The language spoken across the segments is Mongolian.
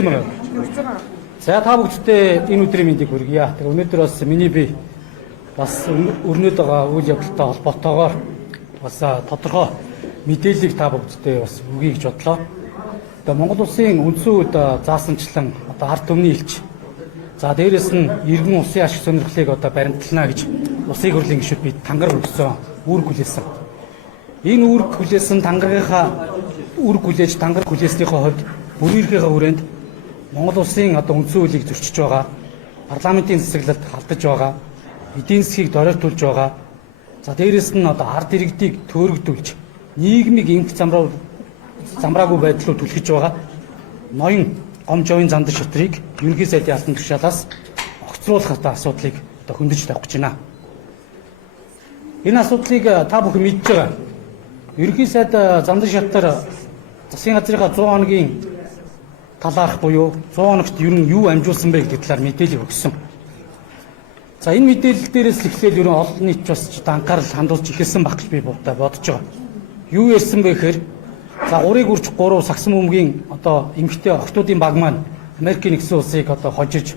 хүрсэн байна. За та бүгдтэй энэ өдрийн мэндийг хүргье. Тэгээ өнөөдөр бас миний би бас өрнөд байгаа үйл явдалтай холбоотойгоор бас тодорхой мэдээллийг та бүгдтэй бас өгье гэж бодлоо. Тэгээ Монгол Улсын үндсэн үед заасанчлан ард түмний элч. За дээрэс нь иргэн улсын ашиг сонирхлыг баримтлана гэж улсын хурлын гишүүд бид тангар өгсөн үүрэг хүлээсэн. Энэ үүрэг хүлээсэн тангарынхаа үүрэг хүлээж тангар хүлээснийхээ хувьд бүрийнхээ хүрээнд Монгол Улсын үндсэн хуулийг зөрчиж байгаа, парламентын засаглалд халдаж байгаа, эдийн засгийг доройтуулж байгаа. За дээрэс нь ард иргэдийг төөрөгдүүлж, нийгмийг эмх замраагүй байдлаар түлхэж байгаа ноён гомжовын зандан шатрыг ерөнхий сайдын албан тушаалаас огцруулах асуудлыг хөндөж тавих гэж байна. Энэ асуудлыг та бүхэн мэдж байгаа. Ерөнхий сайд зандан шатар засгийн газрынхаа 100 хоногийн талаарх буюу 100 хоногт ер нь юу амжуулсан бэ гэдэг талаар мэдээлэл өгсөн. За энэ мэдээлэл дээрээс л эхлээд ер нь олон нийт бас анхаарал хандуулж эхэлсэн баг гэж би бодож байгаа. Юу ярьсан бэ гэхээр за 3-ыг үрж 3 сагсан бөмбөгийн эмэгтэй охтуудын баг маань Америкийн нэгдсэн улсыг хожиж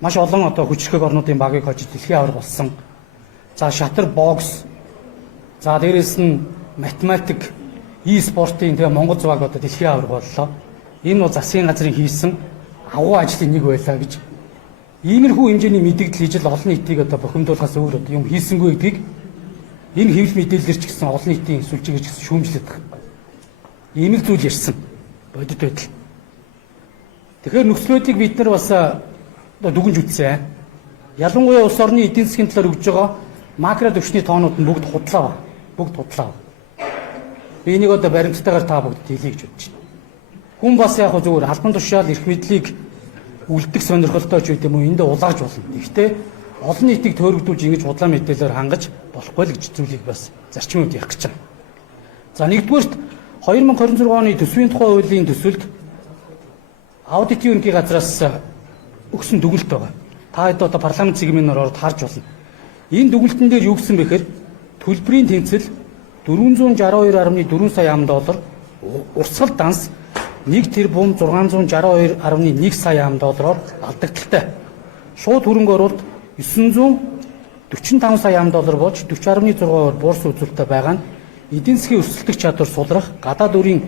маш олон хүчрхэг орнуудын багыг хожиж дэлхийн аварга болсон. За шатар бокс, за дээрэс нь математик, e-спортын Монгол зуаг дэлхийн аварга боллоо. Энэ бол засгийн газрын хийсэн агуу ажлын нэг байлаа гэж. Иймэрхүү хэмжээний мэдээлэл хийж л олон нийтийг бохимдуулахаас өөр юм хийсэнгүй гэдгийг энэ хэвлэл мэдээлэлэр ч гэсэн олон нийтийн сүлжээгээр ч гэсэн шүүмжлээд байгаа. Ийм л зүйл ярьсан бодит байдал. Тэгэхээр нөхцөл байдлыг бид нар бас дүгнж үзсэн. Ялангуяа улс орны эдийн засгийн талаар өгж байгаа макро төвчний тоонууд нь бүгд худлаа. Би энийг баримттайгаар та бүгд хэлье гэж бодож байна. Хүн бас яг зүгээр албан тушаал эрх мэдлийг үлдэх сонирхолтой ч үгүй юм уу эндээ улааж болно. Гэхдээ олон нийтийг төөрөгдүүлж ингэж худлаа мэдээлэлээр хангаж болохгүй л гэж зүйлийг бас зарчмын үед ярих гэж байна. За нэгдүгээрт 2026 оны төсвийн тухай хуулийн төсөлд аудитын ерөнхий газраас өгсөн дүгнэлт байгаа. Та хэд парламент цэгмээр ороод харж болно. Энэ дүгнэлтэн дээр юу гэсэн бэ гэхээр төлбөрийн тэнцэл 462.4 сая $, урсгал данс 1 тэрбум 662.1 сая $-оор алдагдaltaй. Шууд хөрөнгө оруулалт 945 сая $, болж 40.6%-аар буурсан үзүүлэлттэй байгаа нь эдийн засгийн өрсөлдөх чадвар сулрах, гадаад өрийн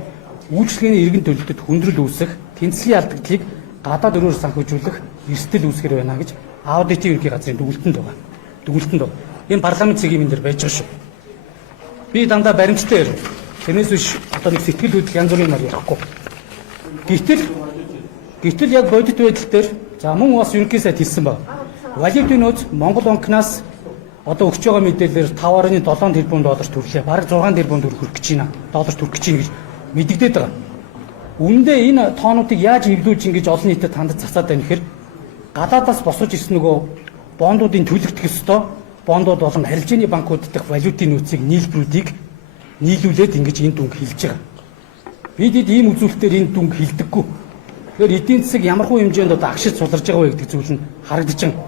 үйлчлэгээний эргэн төлөлтөд хүндрэл үүсэх, тэнцлийн алдагдлыг гадаад өрөөр санхүүжүүлэх эрсдэл үүсгэр байна гэж аудитын ерөнхий газрын дүгнэлтэнд байгаа. Энэ парламент цэгийн дээр байж байгаа шүү. Би дандаа баримттай ярив. Тэрнээс биш нэг сэтгэл хөдлөл янз бүрийн мар ярихгүй. Гэтэл яг бодит байдал дээр за мөн бас ерөнхий сайд хэлсэн байна. Валютын нөөц Монгол банкнаас өгч байгаа мэдээлэлээр 5.7 тэрбум $, төрлөө. Бараг 6 тэрбум $, хүрэх гэж байна. Доллар төрөх гэж байна гэж мэдэгдээд байгаа. Үүндээ энэ тоонуудыг яаж хэвлүүлж ингэж олон нийтэд хандаж цацаад байна гэхээр гадаадаас босож ирсэн нөгөө бондуудын төлөгдөх ёстой бондууд болон арилжааны банкуд дэх валютын нөөцийг нийлүүлээд ингэж энэ дүнг хилж байгаа. Бид ийм үзүүлэлтээр энэ дүнг хилдэггүй. Тэгэхээр эдийн засаг ямархуу хэмжээнд агшиж суларж байгаа вэ гэдэг зүйл нь харагдаж байна.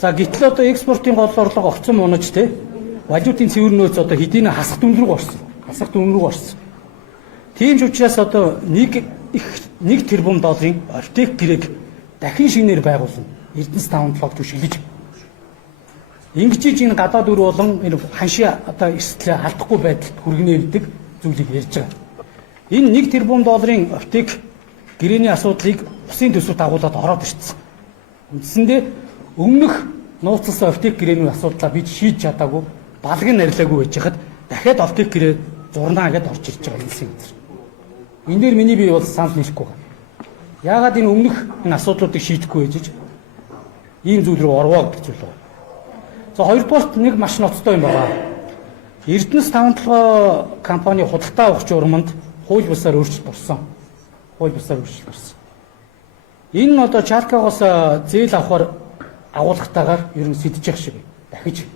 За гэтэл экспортын гол орлого огцон мунаж валютын цэвэр нөөц хэдийн хасах дүн рүү орсон. Тийм ч учраас 1 тэрбум $-ын оптик гэрээг дахин шинээр байгуулна. Эрдэнэс 5-7 түшиглэж. Ингэж энэ гадаад өр болон энэ ханшаа эрсдлээ алдахгүй байдалд хүргэнэ гэдэг зүйлийг ярьж байгаа. Энэ 1 тэрбум $-ын оптик гэрээний асуудлыг усын төсөвт агуулад ороод ирсэн. Үндсэндээ өмнөх нууцлсан оптик гэрээний асуудлаа бид шийдэж чадаагүй, балаг нь арилаагүй байж хад дахиад оптик гэрээ зурнаа гэдээ орж ирж байгаа юм шиг. Энэ дээр миний бие бол санал нийлэхгүй байна. Яагаад энэ өмнөх энэ асуудлуудыг шийдэхгүй байж ийм зүйл рүү орвоо гэж зүйл байна. За хоёрдугаарт нэг маш ноцтой юм байна. Эрдэнэс 5-7 компани худалдаа авах журманд хууль бусаар өөрчлөлт орсон. Энэ нь Чалкагоос зээл авахар агуулгатаагаар ер нь сэтэж явах шиг дахиж.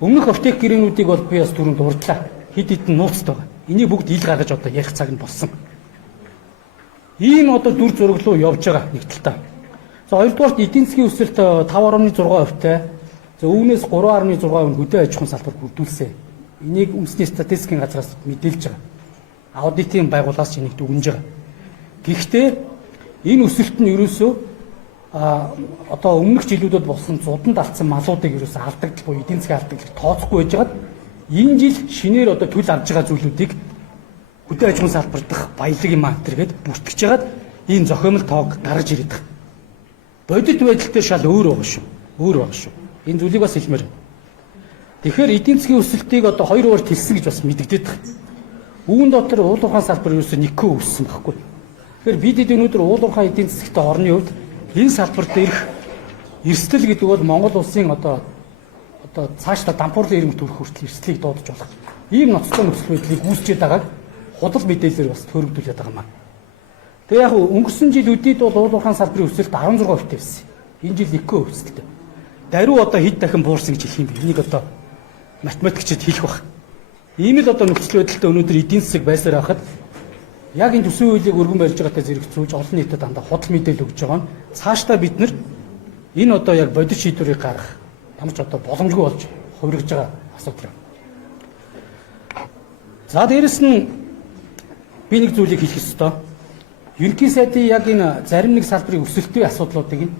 Өмнөх аптек гэрээнүүдийг бол би бас түрүүнд урдлаа. Хэд хэдэн нууцтай байгаа. Энийг бүгд ил гаргаж ярих цаг нь болсон. Ийм дүр зураг руу явж байгаа нэг талтай. За хоёрдугаарт эдийн засгийн өсөлт 5.6%-тай. За үүнээс 3.6% хөдөө аж ахуйн салбар бүрдүүлсэн. Энийг үндэсний статистикийн газраас мэдээлж байгаа. Аудитын байгууллагаас энийг дүгнэж байгаа. Гэхдээ энэ өсөлт нь ерөөсөө одоо өмнөх жилүүдэд болсон зуданд алдсан малуудыг ерөөсөө алдагдал буюу эдийн засгийн алдагдлыг тооцохгүй байжгаад энэ жил шинээр одоо төл авж байгаа зүйлүүдийг хөдөө аж ахуйн салбар дах баялаг юм антэргээд бүртгэж жагаад ийм зохиомл тоог гаргаж ирээд байгаа. Бодит байдал дээр шал өөр байгаа шүү. Өөр байгаа шүү. Энэ зүйлийг бас хэлмээр. Тэгэхээр эдийн засгийн өсөлтийг одоо 2 хувиар тэлсэн гэж бас мэдэгдээд байгаа. Үүн дотор уул уурхай салбар ерөөсөө 1% өссөн байхгүй. Тэгэхээр бид өнөөдөр уул уурхай эдийн засгийн орны хувьд энэ салбар дээрх эрсдэл гэдэг бол Монгол улсын одоо цаашдаа дампуурлын иргэнт төрөх хүртэл эрсдлийг дуудаж болох ийм ноцтой нөхцөл байдлыг үүсчээд байгааг худал мэдээлэлээр бас төрөгдүүлээд байгаа юм. Тэгээ яг өнгөрсөн жил үдийд бол уул уурхай салбарын өсөлт 16% байсан. Энэ жил 1% өсөлттэй. Даруй одоо хэд дахин буурсан гэж хэлэх юм бэ? Энийг одоо математикчид хэлэх баг. Ийм л одоо нөхцөл байдалтай өнөөдөр эдийн засаг байсаар байхад яг энэ төсвийн хуулийг өргөн барьж байгаатай зэрэгцүүлж олон нийтэд дандаа худал мэдээлэл өгж байгаа нь цаашдаа бид нар энэ одоо яг бодит шийдвэрийг гаргах ямар ч одоо боломжгүй болж хувиргаж байгаа асуудал. За дээрэс нь би нэг зүйлийг хэлэх ёстой. Ерөнхий сайдын яг энэ зарим нэг салбарын өсөлтийн асуудлуудыг нь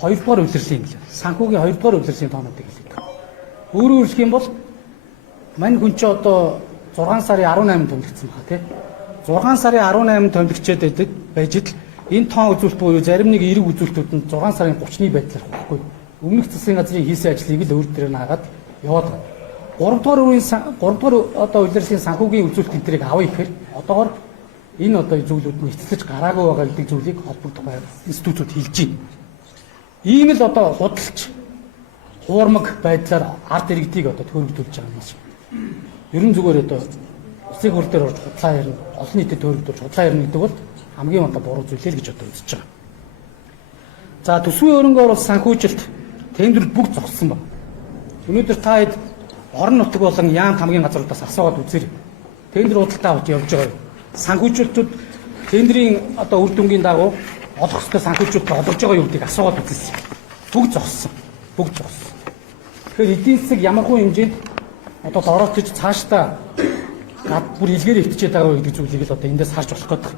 2 дугаар улирлын санхүүгийн 2 дугаар улирлын тоонуудыг хэлээд байгаа. Өөрөөр хэлэх юм бол мань хүн чи одоо 6 сарын 18-нд томилгдсон байна тий. 6 сарын 18-нд томилгчээд байж ил энэ тоон үзүүлэлт буюу зарим нэг эерэг үзүүлэлтүүд нь 6 сарын 30-ны байдлаар багхгүй. Өмнөх засгийн газрын хийсэн ажлыг л өөр дээр наагаад яваад байна. 3 дугаар одоо улирлын санхүүгийн үзүүлэлт энтрийг авъя гэхээр одоогоор энэ одоо зүйлүүд нь эцэлж гараагүй байгаа гэдэг зүйлийг холбогдох институтууд хэлж байна. Ийм л одоо худалч хуурмаг байдлаар ард иргэдийг одоо төрөгдүүлж байгаа юм шиг. Ерөн зүгээр одоо улсын хурл дээр орж худлаа ярина, олон нийтэд төрөгдүүлж худлаа ярина гэдэг бол хамгийн одоо буруу зүйл л гэж одоо үзэж байгаа. За төсвийн хөрөнгө оруулалт санхүүжилт тендерүүд бүгд зогссон байна. Өнөөдөр та хэд орон нутаг болон яам хамгийн газруудаас асуугаад үзээрэй. Тендер худалдаа авч явж байгаа. Санхүүжилтүүд тендерийн одоо үр дүнгийн дагуу олох ёстой санхүүжилтд олгож байгаа юу гэдгийг асуугаад үзсэн. Бүгд зогссон. Бүгд зогссон. Тэгэхээр эдийн засаг ямархуу хэмжээнд одоо дороотж цаашдаа бүр илгээр өвтчээд байгаа гэдэг зүйлийг л одоо эндээс харж болох гэдэг.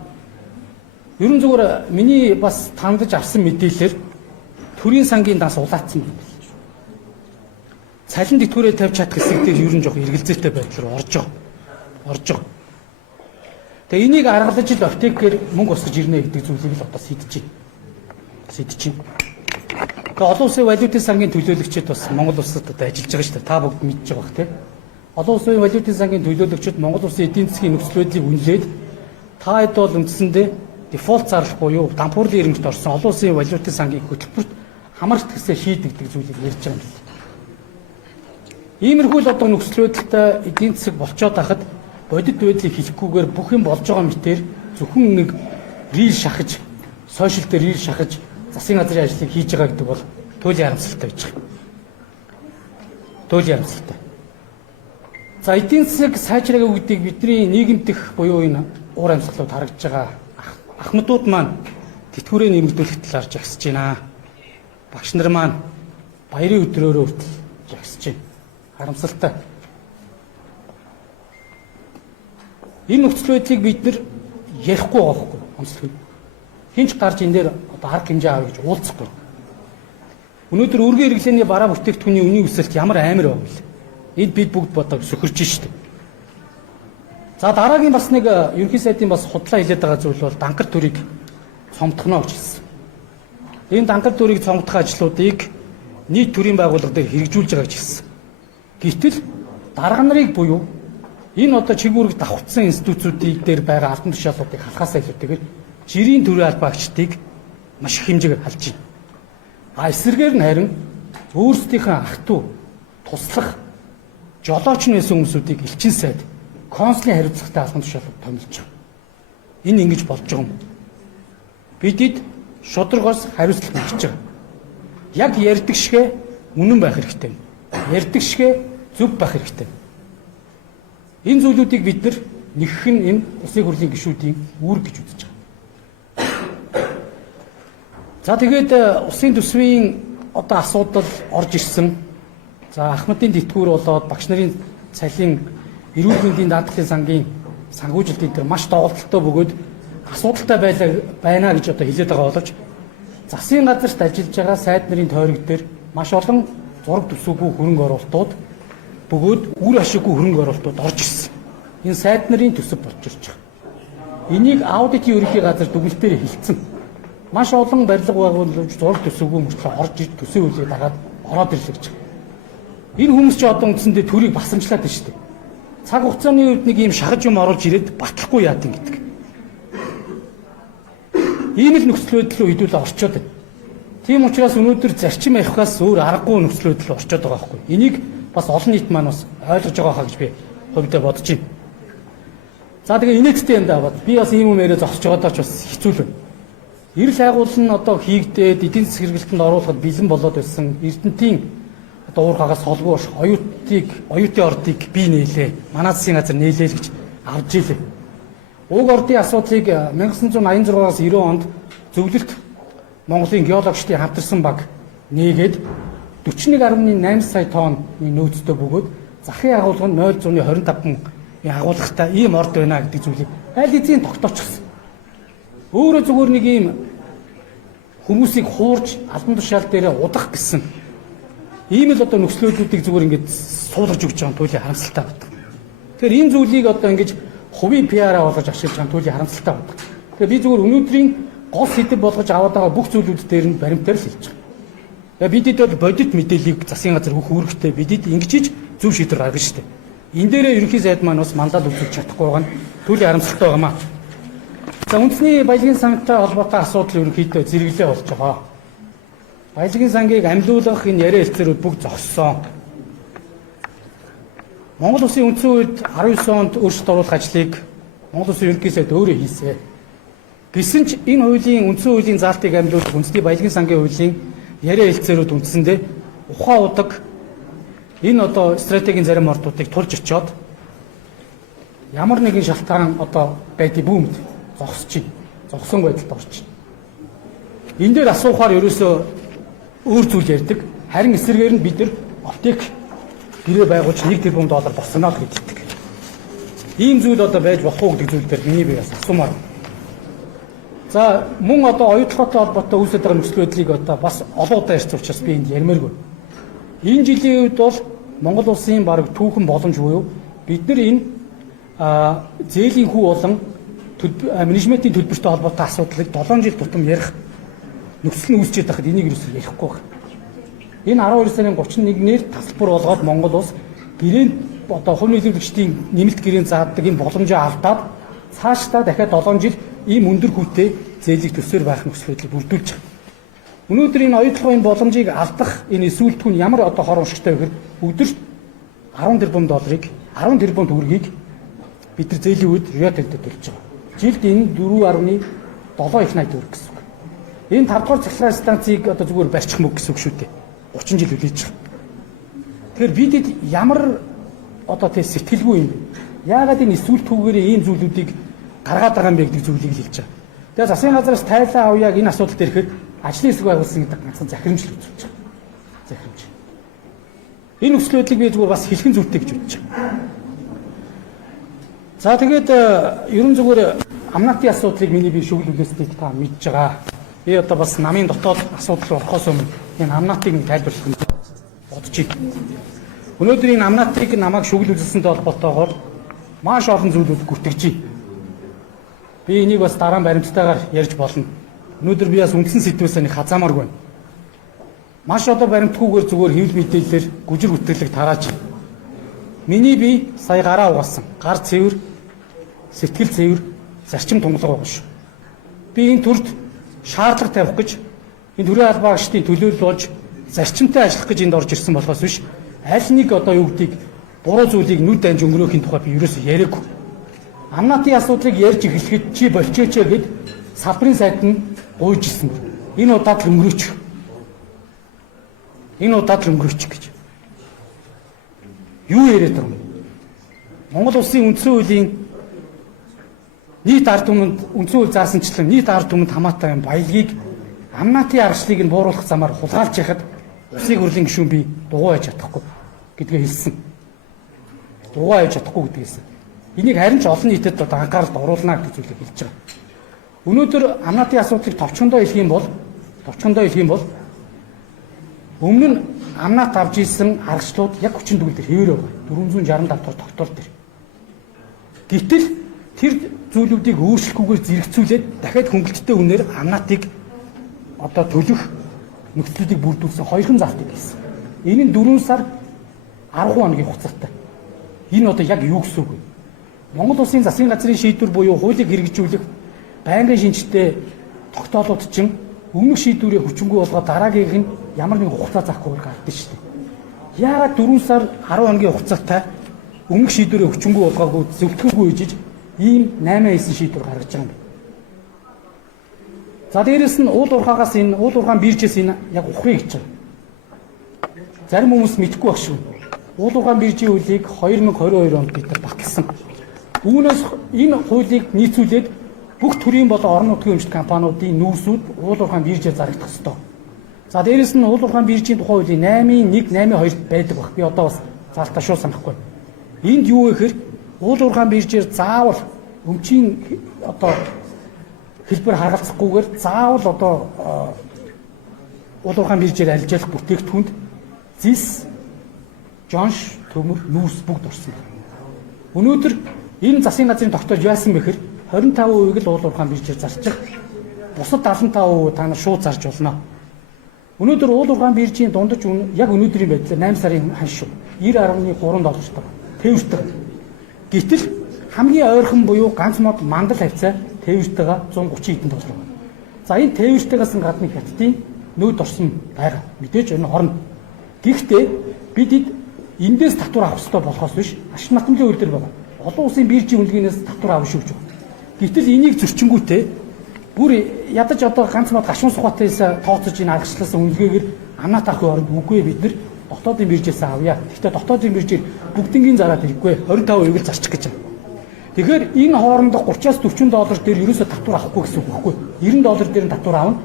Ерөн зүгээр миний бас тандаж авсан мэдээлэлээр төрийн сангийн данс улаацсан юм байна. Цалин дэвтгүүрээ тавьж чадах хэсэг дээр ерөн жоох эргэлзээтэй байдлаар орж байгаа. Тэгээ энийг аргалж ил аптекээр мөнгө босгож ирнэ гэдэг зүйлийг л одоо сэдэж байна. Тэгээ олон улсын валютын сангийн төлөөлөгчид бас Монгол улсад одоо ажиллаж байгаа шүү дээ. Та бүгд мэдж байгаа бох тий. Олон улсын валютын сангийн төлөөлөгчид Монгол улсын эдийн засгийн нөхцөл байдлыг үнэлээд та хэд бол үндсэндээ дефолт зарлах буюу дампуурлын иргэншилд орсон олон улсын валютын сангийн хөтөлбөрт хамаарч төсөө шийдэгдэх зүйлийг ярьж байгаа юм байна. Иймэрхүү л одоо нөхцөл байдалтай эдийн засаг болцоод байхад бодит байдлыг хэлэхгүйгээр бүх юм болж байгаа мэтээр зөвхөн нэг рил шахаж, сошиал дээр рил шахаж засгийн газрын ажлыг хийж байгаа гэдэг бол туйлын харамсалтай байж байгаа. Туйлын харамсалтай. За эдийн засаг сайжраагүй гэдгийг бидний нийгэм дэх буюу энэ уур амьсгалууд харагдж байгаа ахмадууд маань тэтгэврээ нэмэгдүүлэх талаар жагсаж байна. Багш нар маань баярын өдрөөрөө хүртэл жагсаж байна. Харамсалтай. Энэ нөхцөл байдлыг бид нар ярихгүй байгаа хгүй онцлог. Хинч гарч энэ дээр одоо арга хэмжээ авах гэж уулзахгүй. Өнөөдөр өргөн хэрэглээний бараа бүтээгдэхүүний үнийн өсөлт ямар амар байв вэ? Энд бид бүгд бодоод сөхөрж штеп. За дараагийн бас нэг ерөнхий сайдын бас худлаа хэлээд байгаа зүйл бол данкар төрийг цомтгоно гэж хэлсэн. Энэ данкар төрийг цомтгох ажлуудыг нийт төрийн байгууллага дээр хэрэгжүүлж байгаа гэж хэлсэн. Гэтэл дарга нарыг буюу энэ одоо чиг үүрэг давхцсан институтуудын дээр байгаа албан тушаалуудыг халахаас илүүтэйгээр жирийн төрийн албаагчдыг маш их хэмжээгээр халж байна. А эсвэргээр нь харин өөрсдийнхөө ах トゥ туслах жолооч нь байсан хүмүүсүүдийг элчин сайд консулын хариуцлагатай албан тушаалууд томилж байгаа. Энэ ингэж болж байгаа юм. Бидэд шударгоос хариуцлага өгч байгаа. Яг ярьдаг шигэ үнэн байх хэрэгтэй. Ярьдаг шигэ зөв байх хэрэгтэй. Энэ зүйлүүдийг бид нар нэгэх нь энэ улсын хурлын гишүүдийн үүрэг гэж үзэж байгаа. За тэгээд улсын төсвийн одоо асуудал орж ирсэн. За Ахмадын тэтгэвэр болоод багш нарын цалин эрүүл мэндийн даатгалын сангийн санхүүжилтийн дээр маш доголдолтой бөгөөд асуудалтай байна гэж одоо хэлээд байгаа боловч засгийн газарт ажиллаж байгаа сайд нарын тойрог дээр маш олон зураг төсвгүй хөрөнгө оруулалтууд бөгөөд үр ашиггүй хөрөнгө оруулалтууд орж ирсэн. Энэ сайд нарын төсөв болж ирж байгаа. Энийг аудитын ерөнхий газар дүгнэлтээр хэлсэн. Маш олон барилга байгууламж зураг төсвгүй мөртлөө орж иж төсөв үлээ дагаад ороод ирлээ гэж. Энэ хүмүүс ч одоо үндсэндээ төрийг басамжлаад байна шүү дээ. Цаг хугацааны үед нэг ийм шахаж юм оруулж ирээд батлахгүй яадаг гэдэг. Ийм л нөхцөл байдал руу хэдүүл орчоод байна. Тийм учраас өнөөдөр зарчим авихаас өөр аргагүй нөхцөл байдал орчоод байгаа байхгүй. Энийг бас олон нийт маань бас ойлгож байгаа хаа гэж би хувьдаа бодож байна. За тэгээ инээдтэй юм даа. Би бас ийм юм яриа зогсож байгаадаа ч бас хэцүү л байна. Эрэл хайгуул нь одоо хийгдээд эдийн засгийн хэрэглэлтэнд оруулахад бэлэн болоод байсан Эрдэнэтийн одоо уур хагас холбоо оюутын ордыг би нээлээ. Манай засгийн газар нээлээ л гэж авч ийлээ. Уг ордын асуудлыг 1986-аас 90 онд зөвлөлт Монголын геологчдын хамтарсан баг нээгээд 41.8 сая тонны нөөцтэй бөгөөд захын агуулга нь 0.25 мөн агуулгатай ийм орд байна гэдэг зүйлийг аль эзэн тогтоочихсон. Өөрөө зүгээр нэг ийм хүмүүсийг хуурж албан тушаал дээр удах гэсэн ийм л одоо нөхцлөлүүдийг зүгээр ингэж суулгаж өгч байгаа туйлын харамсалтай байдаг. Тэгэхээр энэ зүйлийг одоо ингэж хувийн PR-аа болгож ашиглаж байгаа туйлын харамсалтай байдаг. Тэгэхээр би зүгээр өнөөдрийн гол сэдэв болгож аваад байгаа бүх зүйлүүд дээр нь баримтаар л хэлж байгаа. Бидэд бол бодит мэдээллийг засгийн газар өгөх үүрэгтэй. Бидэд ингэж хийж зөв шийдвэр гаргана шүү дээ. Энэ дээрээ ерөнхий сайд маань бас мандал үзүүлж чадахгүй байгаа нь туйлын харамсалтай байгаамаа. За үндэсний баялагын сантай холбоотой асуудал ерөнхийдөө зэрэглээ болж байгаа. Баялагын сангийг амьлуулах энэ яриа хэлцээрүүд бүгд зогссон. Монгол Улсын үндсэн хуулиуд 19 онд өөрчлөлт оруулах ажлыг Монгол Улсын ерөнхий сайд өөрөө хийсэн. Гэсэн ч энэ хуулийн үндсэн хуулийн заалтыг амьлуулах үндэсний баялагын сангийн хуулийн яриа хэлцээрүүд үндсэндээ ухаан удаг энэ одоо стратегийн зарим ордуудыг тулж очиод ямар нэгэн шалтгаан одоо байдгийг бүүмд зогсож байна. Зогсон байдалд орж байна. Энэ дээр асуухаар ерөөсөө өөр зүйл ярьдаг. Харин эсрэгээр нь бид нар аптек гэрээ байгуулж $1 тэрбум босноо л гэдэгдэг. Ийм зүйл одоо байж болох уу гэдэг зүйл дээр миний биеэс асуумаар. За мөн одоо оюутлоготой холбоотой үүсэж байгаа нөхцөл байдлыг одоо бас олоодаа ярьж учраас би энд ярмааргүй. Энэ жилийн үед бол Монгол улсын бараг түүхэн боломж буюу бид нар энэ зээлийн хүү болон менежментийн төлбөртэй холбоотой асуудлыг 7 жил тутам ярих нөхцөл нь үүсчихэд байхад энийг юусэн ярихгүй байна. Энэ 12 сарын 31-ээр тасалбар болгоод Монгол улс гэрээнд одоо хувь нийлүүлэгчдийн нэмэлт гэрээнд зааддаг энэ боломжоо алдаад цаашдаа дахиад 7 жил ийм өндөр хүүтэй зээлийг төсөөр байх нөхцөл байдлыг бүрдүүлж байгаа. Өнөөдөр энэ оюутлогын боломжийг алдах энэ эсвэлтгүүн ямар одоо хор уншигтай вэ гэхээр өдөрт $10 тэрбум 10 тэрбум төгрөгийг бид нар зээлийн үед роялтинд төлж байгаа. Жилд энэ 4.7 их найд төгрөг гэсэн үг. Энэ 5 дугаар цахилгаан станцыг одоо зүгээр барьчих мөг гэсэн үг шүү дээ. 30 жил үлээж байгаа. Тэгэхээр бидэд ямар одоо тэг сэтгэлгүй юм бэ? Яагаад энэ эсвэлтгүүгээрээ ийм зүйлүүдийг гаргаад байгаа юм бэ гэдэг зүйлийг хэлж байгаа. Тэгээ засгийн газраас тайлан авъяг энэ асуудал дээр ихэд ажлын хэсэг байгуулсан гэдэг ганцхан захирамжл үзүүлж байгаа. Захирамж. Энэ нөхцөл байдлыг би зүгээр бас хэлхэн зүйтэй гэж бодож байгаа. За тэгээд ерөн зүгээр амнаатын асуудлыг миний би шүглүүлээстэй та мэдж байгаа. Би одоо бас намын дотоод асуудал руу орохоос өмнө энэ амнаатыг тайлбарлах гэж бодож байна. Өнөөдөр энэ амнаатыг намайг шүглүүлсэнтэй холбоотойгоор маш олон зүйлүүд гүтгэж байна. Би энийг бас дараа нь баримттайгаар ярьж болно. Өнөөдөр би бас үндсэн сэдвээс нэг хазаамааргүй байна. Маш одоо баримтгүйгээр зүгээр хэвлэл мэдээлэлээр гүжир гүтгэлэг тарааж. Миний би сая гараа угаасан. Гар цэвэр, сэтгэл цэвэр, зарчим тунгалаг байгаа шүү. Би энэ төрд шаардлага тавих гэж энэ төрийн албан агчдын төлөөлөл болж зарчимтай ажиллах гэж энд орж ирсэн болохоос биш. Аль нэг одоо юу гэдгийг буруу зүйлийг нүд данж өнгөрөөхийн тухай би ерөөсөө яриаггүй. Амнаатын асуудлыг ярьж эхлэхэд чи болчихооч гэд салбарын сайд нь гуйж ирсэн. Энэ удаад л өнгөрөөч. Энэ удаад л өнгөрөөч гэж. Юу яриад байгаа юм? Монгол улсын үндсэн хуулийн нийт ард түмэнд үндсэн хууль заасанчлан нийт ард түмэнд хамаатай юм баялагийг амнаатын аргачлалыг нь бууруулах замаар хулгайлж яхад улсын хурлын гишүүн би дугуй хийж чадахгүй гэдгээ хэлсэн. Дугуй хийж чадахгүй гэдгийг хэлсэн. Энийг харин ч олон нийтэд одоо анхааралд оруулна гэдэг зүйлийг хэлж байгаа. Өнөөдөр амнаатын асуудлыг товчхондоо хэлэх юм бол өмнө нь амнаат авж исэн аргачлууд яг 30 төгөл дээр хэвээр байгаа. 460 давтар тогтоол дээр. Гэтэл тэр зүйлүүдийг өөрчлөхгүйгээр зэрэгцүүлээд дахиад хөнгөлөлттэй үнээр амнаатыг одоо төлөх нөхцөлүүдийг бүрдүүлсэн хоёрхан залтыг хийсэн. Энэ нь 4 сар 10 хоногийн хугацаатай. Энэ одоо яг юу гэсэн үг вэ? Монгол Улсын засгийн газрын шийдвэр буюу хуулийг хэрэгжүүлэх байнгын шинжтэй тогтоолууд чинь өмнөх шийдвэрээ хүчингүй болгоод дараагийнх нь ямар нэгэн хугацаа заахгүй гардаг шүү дээ. Яагаад 4 сар 10 хоногийн хугацаатай өмнөх шийдвэрээ хүчингүй болгоогүй зөвлөхөхгүй ижиж ийм 8 хэсэг шийдвэр гаргаж байгаа юм бэ? За дээрэс нь уул уурхайн биржээс энэ яг ухрыг гэж байгаа. Зарим хүмүүс мэдэхгүй баг шүү. Уул уурхайн биржийн хуулийг 2022 онд бид нар баталсан. Үүнээс энэ хуулийг нийцүүлээд бүх төрлийн болон орон нутгийн өмчт компаниудын нүүрсүүд уул уурхайн биржээр зарагдах ёстой. За дээрэс нь уул уурхайн биржийн тухай хуулийн 8.1.8.2 байдаг баг. Би одоо бас заалтаа шууд санахгүй. Энд юу вэ гэхээр уул уурхайн биржээр заавал өмчийн одоо хэлбэр харгалзахгүйгээр заавал одоо уул уурхайн биржээр арилжаалах бүтээгдэхүүнд зис, жонш, төмөр, нүүрс бүгд орсон байна. Өнөөдөр энэ засгийн газрын тогтоож яасан бэхээр 25% л уул уурхайн биржээр зарчих. Бусад 75% та нар шууд зарж болно. Өнөөдөр уул уурхайн биржийн дундаж яг өнөөдрийн байдлаар 8 сарын ханш шүү. 90.3 тээвэртэй. Гэтэл хамгийн ойрхон буюу ганц мод мандал хавцаа тээвэртэйгээ 130 хэдэн доллар байна. За энэ тээвэртэйгээс гадна хятадын нөөд орсон байгаа. Мэдээж энэ хорно. Гэхдээ бид эндээс татвар авах ёстой болохоос биш ашиг математикийн үйл дээр байгаа. Олон улсын биржийн үнэлгээнээс татвар авах шүү гэж байна. Гэтэл энийг зөрчингүүтээ бүр ядаж одоо ганц мод гашуун сухатаас тооцож энэ аргачлалсан үнэлгээгээр амнаат авахын оронд үгүй бид нар дотоодын биржээс авъя. Гэхдээ дотоодын биржээр бүгднгийн зараад хэрэггүй 25% л зарчих гэж байна. Тэгэхээр энэ хоорондох 30-аас 40 доллар дээр ерөөсөө татвар авахгүй гэсэн үг байхгүй. 90 доллар дээр нь татвар авна.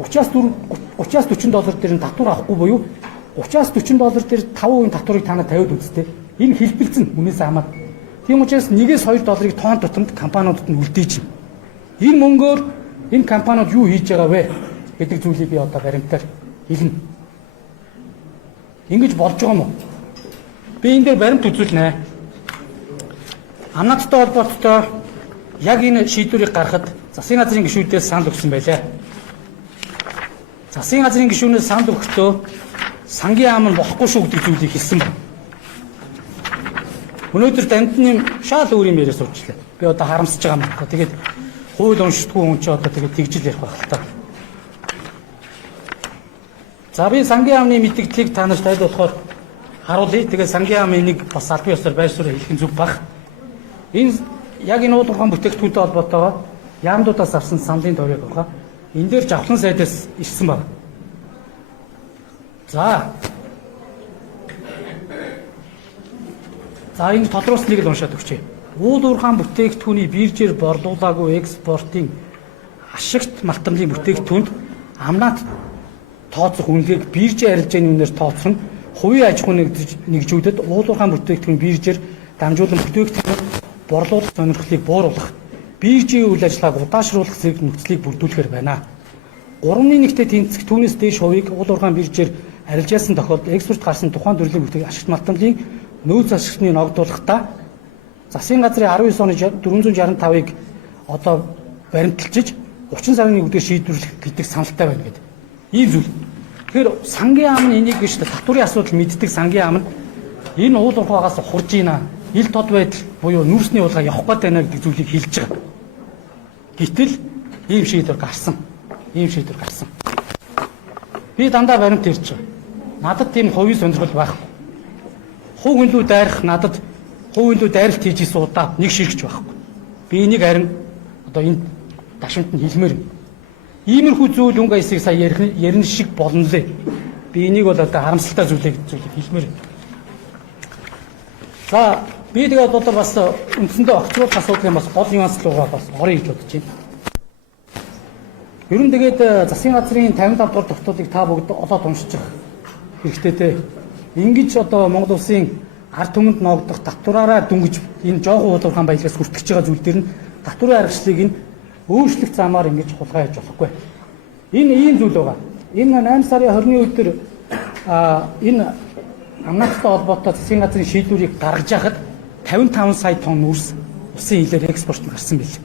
30-аас 40 доллар дээр нь татвар авахгүй буюу 30-аас 40 доллар дээр 5% татварыг та нар тавиад үзтээ. Энэ хэлбэлцэн үнээс хамаад. Тийм учраас 1-2 долларыг тоон тутамд компаниудад нь үлдээж байна. Энэ мөнгөөр энэ компаниуд юу хийж байгаа вэ гэдэг зүйлийг би одоо баримтаар хэлнэ. Ингэж болж байгаа юм уу? Би энэ дээр баримт үзүүлнэ. Амнааттай холбоотой яг энэ шийдвэрийг гаргахад засгийн газрын гишүүдээс санал өгсөн байлаа. Засгийн газрын гишүүнээс санал өгөхдөө сангийн ам нь болохгүй шүү гэдэг зүйлийг хэлсэн байна. Өнөөдөр дамтны шал өөр юм яриа суучлаа. Би одоо харамсаж байгаа юм байна. Тэгээд хууль уншдаггүй хүн ч одоо тэгээд тэгжил ярих байх л та. За би сангийн амны мэдээллийг та нарт тайлбарлахаар харуулъя. Тэгээд сангийн амын нэг бас албан ёсоор байр суурь хэлэх нь зүг баг. Энэ яг энэ уул уурхайн бүтээгдэхүүнтэй холбоотойгоо яамдуудаас авсан саналын товыг байгаа. Энэ дээр жавхлан сайдаас ирсэн байна. За энэ тодруулсныг л уншаад өгчээ. Уул уурхайн бүтээгдэхүүний биржээр борлуулаагүй экспортын ашигт малтмлын бүтээгдэхүүнд амнаат тооцох үнэлгээг биржийн арилжааны үнээр тооцох нь хувийн аж ахуйн нэгжүүдэд уул уурхайн бүтээгдэхүүн биржээр дамжуулан бүтээгдэхүүн борлуулах сонирхлыг бууруулах, биржийн үйл ажиллагааг удаашруулах зэрэг нөхцөлийг бүрдүүлэхээр байна. 3.1-тэй тэнцэх түүнээс дээш хувийг уул уурхайн биржээр арилжаасан тохиолдолд экспорт гарсан тухайн төрлийн бүтээгдэхүүн ашигт малтмлын нөөц ашигтны ногдуулахдаа засгийн газрын 19 оны 465-ыг одоо баримталчиж 30 сарын 1-нд шийдвэрлэх гэдэг саналтай байна гэдэг. Ийм зүйл. Тэгэхээр сангийн ам нь энийг биш татварын асуудал мэддэг сангийн ам нь энэ уул уурхайгаас хурж ийна. Ил тод байдал буюу нүүрсний уулга явах гээд байна гэдэг зүйлийг хэлж байгаа. Гэтэл ийм шийдвэр гарсан. Би дандаа баримт ирж байгаа. Надад тийм хувийн сонирхол байхгүй. Хувь хүн лүү дайрах надад хувь хүн лүү дайралт хийж исэн удаа нэг ширхэж байхгүй. Би энийг харин одоо энэ дашамт нь хэлмээр юм. Иймэрхүү зүйл өнгө аясыг сая ярина шиг болно лээ. Би энийг бол одоо харамсалтай зүйлийг хэлмээр юм. За би тэгээд одоо бас үндсэндээ огцруулах асуудлын бас гол нюанс руугаа бас орё гэж бодож байна. Ер нь тэгээд засгийн газрын 55 дугаар тогтоолыг та бүгд олоод уншчих хэрэгтэй те. Ингэж одоо Монгол Улсын ард түмэнд ногдох татвараараа дүнгиж энэ жоохон уул уурхайн баялагаас хүртэж байгаа зүйл дээр нь татварын аргачлалыг нь өөрчлөх замаар ингэж хулгай хийж болохгүй. Энэ ийм зүйл байгаа. Энэ 8 сарын 20-ны өдөр энэ амнацтай холбоотой засгийн газрын шийдвэрийг гаргаж яхад 55 сая тонн үрс усын хилээр экспорт гарсан билээ.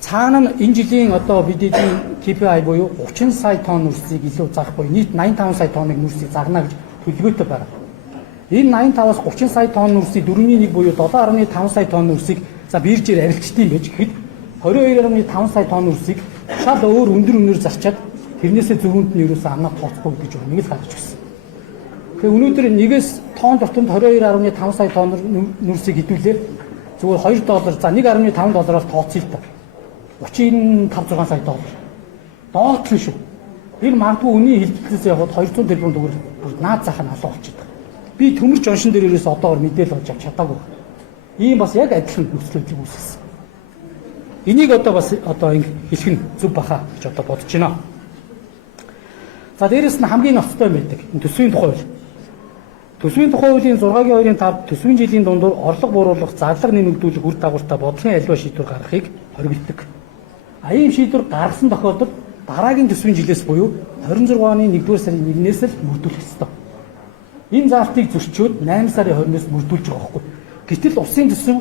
Цаана нь энэ жилийн одоо бид эдийн KPI буюу 30 сая тонн үрсийг илүү зарах буюу нийт 85 сая тонныг үрсийг зарна гэж төлөвлөгөөтэй байна. Энэ 85-аас 30 сая тонн үрсийг 4.1 буюу 7.5 сая тонн үрсийг за биржээр арилжтiin гэж гэхэд 22.5 сая тонн үрсийг шал өөр өндөр зарчаад тэрнээсээ зөвхөнд нь ерөөсөө амнаа тооцохгүй гэж нэг л гарч ирсэн. Тэгээ өнөөдөр нэгээс тонн тортонд 22.5 сая тонн нүрсийг хэдүүлээ зүгээр $2 за $1.5 тооцъё л та. 35-6 сая доллар. Доотлон шүү. Энэ магадгүй үнийн хилжлээс яваад 200 тэрбум төгрөг наад зах нь алуу болчиход. Би төмөрч оншин дээр ерөөсөө одоогор мэдээлэл олж авч чадаагүй. Ийм бас яг адилхан нөхцөлийг үүсгэсэн. Энийг одоо хэлэх нь зөв баха гэж одоо бодож байна. За дээрэс нь хамгийн ноцтой юм байдаг. Төсвийн тухай хууль. Төсвийн тухай хуулийн 6-гийн 2-5 төсвийн жилийн дундуур орлого бууруулах, зарлага нэмэгдүүлэх үр дагавартай бодлогын аливаа шийдвэр гаргахыг хоригддаг. Ийм шийдвэр гаргасан тохиолдолд дараагийн төсвийн жилээс буюу 26 оны 1-р сарын 1-ээс л мөрдүүлэх ёстой. Энэ заалтыг зөрчөөд 8 сарын 20-нээс мөрдүүлж байгаа байхгүй. Гэтэл улсын төсөв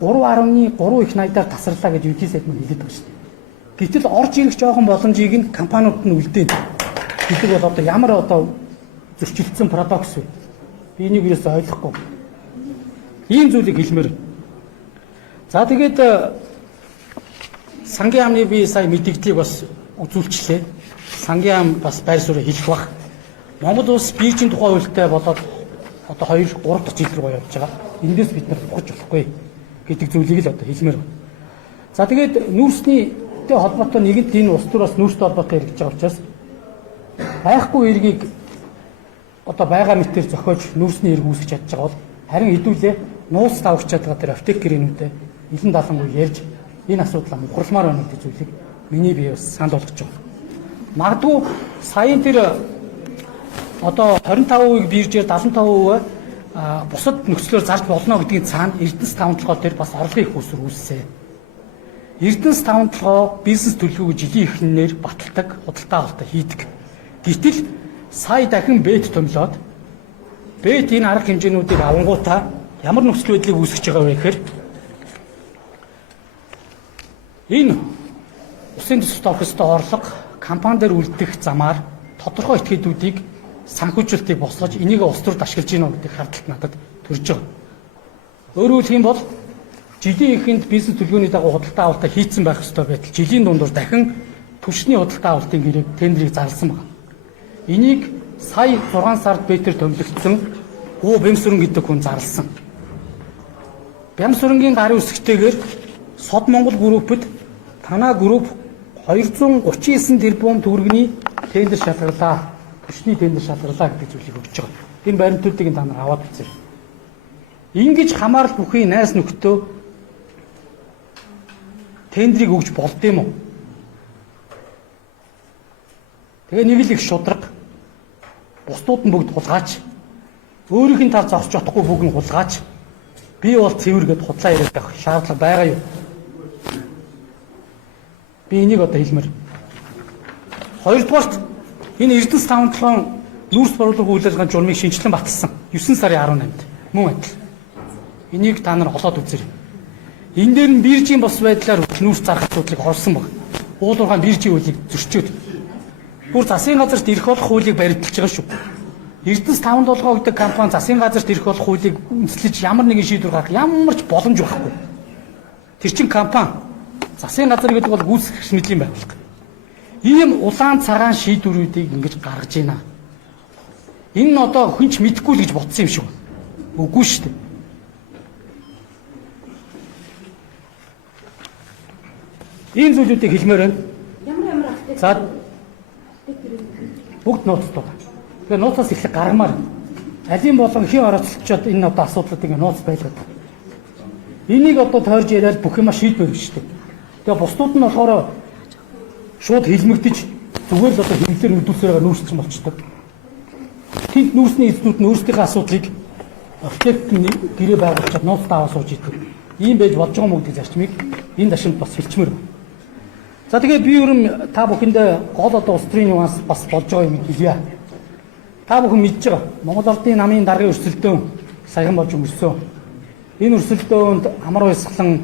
3.3 их найдаар тасарлаа гэж UT-д мань хэлээд байгаа шүү дээ. Гэтэл орж ирэх жоохон боломжийг нь компаниуд нь үлдээн. Гэдэг бол одоо ямар зөрчилдсөн парадокс вэ? Би энийг юусаа ойлгохгүй. Ийм зүйлийг хэлмээр. За тэгээд сангийн амны би сая мэдээллийг бас үзүүлчлээ. Сангийн ам бас байр суурь хэлэх бах. Монгол улс биржийн тухай хуультай болоод одоо 2-3 дахь жил рүү явж байгаа. Эндээс бид нар ухаж болохгүй гэдэг зүйлийг л одоо хэлмээр байна. За тэгээд нүүрснийтэй холбоотой нэгэнт энэ улс төр бас нүүрстэй холбоотой хэрэгж байгаа учраас байхгүй эргийг одоо байгаа мэтээр зохиож нүүрсний эрг үүсгэж чадж байгаа бол харин хэдүүлээ нууц давагчаад байгаа тэр аптекеринүүдэд илэн далангүй ярьж энэ асуудлаа мухарламаар байна гэдэг зүйлийг миний бие бас санал болгож байгаа. Магадгүй саяын тэр одоо 25%-ийг биржээр 75% бусад нөхцлөөр зарж болно гэдгийн цаана Эрдэнэс 5 толгой дээр бас орлогын их өсвөр үүссэн. Эрдэнэс 5 толгой бизнес төлөвлөгөө жилийн эхлэнээр баталдаг, худалдаа авалтаа хийдэг. Гэтэл сая дахин бэт томлоод бэт энэ арга хэмжээнүүдийг авангуудаа ямар нөхцөл байдлыг үүсгэж байгаа вэ гэхээр энэ усын төсөвт офистой орлого компани дээр үлдэх замаар тодорхой этгээдүүдийг санхүүжилтийг босгож энийг улс төрд ашиглаж гинэ гэдэг хардлагт надад төрж байгаа. Өөрөөр хэлэх юм бол жилийн эхэнд бизнес төлөвлөгөөний дагуу худалдаа авалтаа хийцэн байх ёстой байтал жилийн дундуур дахин түвшний худалдаа авалтын гэрээг тендерийг зарласан байна. Энийг сая 6 сард бэтэр томилогдсон Бямсүрэн гэдэг хүн зарласан. Бямсүрэнгийн гарын үсгтэйгээр Сод Монгол группэд танаа групп 239 тэрбум төгрөгийн тендер шалгарлаа. Түвшний тендер шалгарлаа гэдэг зүйлийг өгч байгаа. Энэ баримтуудыг та нар аваад үзье. Ингэж хамаарал бүхий найс нөхдөө тендерийг өгч болд юм уу? Тэгээ нэг л их шудраг. Бусдууд нь бүгд хулгаач. Өөрийнх нь тал зогсож чадахгүй бүгд нь хулгаач. Би бол цэвэргээд худлаа яриад байх шаардлага байгаа юу? Би энийг одоо хэлмээр. Хоёрдугаарт энэ Эрдэнэс 5 толгойн нүүрс борлуулах үйл ажиллагааны журмыг шинжилэн баталсан 9 сарын 18-нд мөн адил. Энийг та нар олоод үзээрэй. Энэ дээр нь биржийн бос байдлаар нүүрс зарах асуудлыг орсон баг. Уулуурхаан биржийн хуулийг зөрчөөд бүр засгийн газарт ирэх болох хуулийг баримталж байгаа шүү. Эрдэнэс 5 толгой гэдэг компани засгийн газарт ирэх болох хуулийг үндэслэж ямар нэгэн шийдвэр гаргах ямар ч боломж байхгүй. Тэр чин компани засгийн газар гэдэг бол гүйцэтгэгч мэдлийн байгууллага. Ийм улаан цагаан шийдвэрүүдийг ингэж гаргаж байна. Энэ нь одоо хүнч мэдэхгүй л гэж бодсон юм шиг байна. Үгүй шүү дээ. Ийм зүйлүүдийг хэлмээр байна. Ямар аспект? За бүгд нууцтай. Тэгээ нууцаас эхлэх гаргамаар. Алийн болон хэн оролцолчод энэ одоо асуудлуудыг нууц байлгаад. Энийг одоо тойрж яриад бүх юм шийдвэр өгч шүү дээ. Тэгээ бусдууд нь болохоор шууд хилмигдэж зүгээр л одоо хэмлэлээр нүдүүлсээр нүүрсчин болчдөг. Тэнд нүүрсний эзнүүд нь өөрсдийнхээ асуудлыг архитект гэрээ байгуулчаад нууцтай аваа сууж идэв. ийм байж болж байгаа мó гэдэг зарчмыг энэ ташинд бас хэлчмээр байна. За тэгээд би өрөм та бүхэндээ гол одоо улс төрийн нюанс бас болж байгаа юм хэлье. Та бүхэн мэдж байгаа. Монгол Ардын намын даргын өрсөлдөөн саяхан болж өнгөрсөн. Энэ өрсөлдөөнд амар баясгалан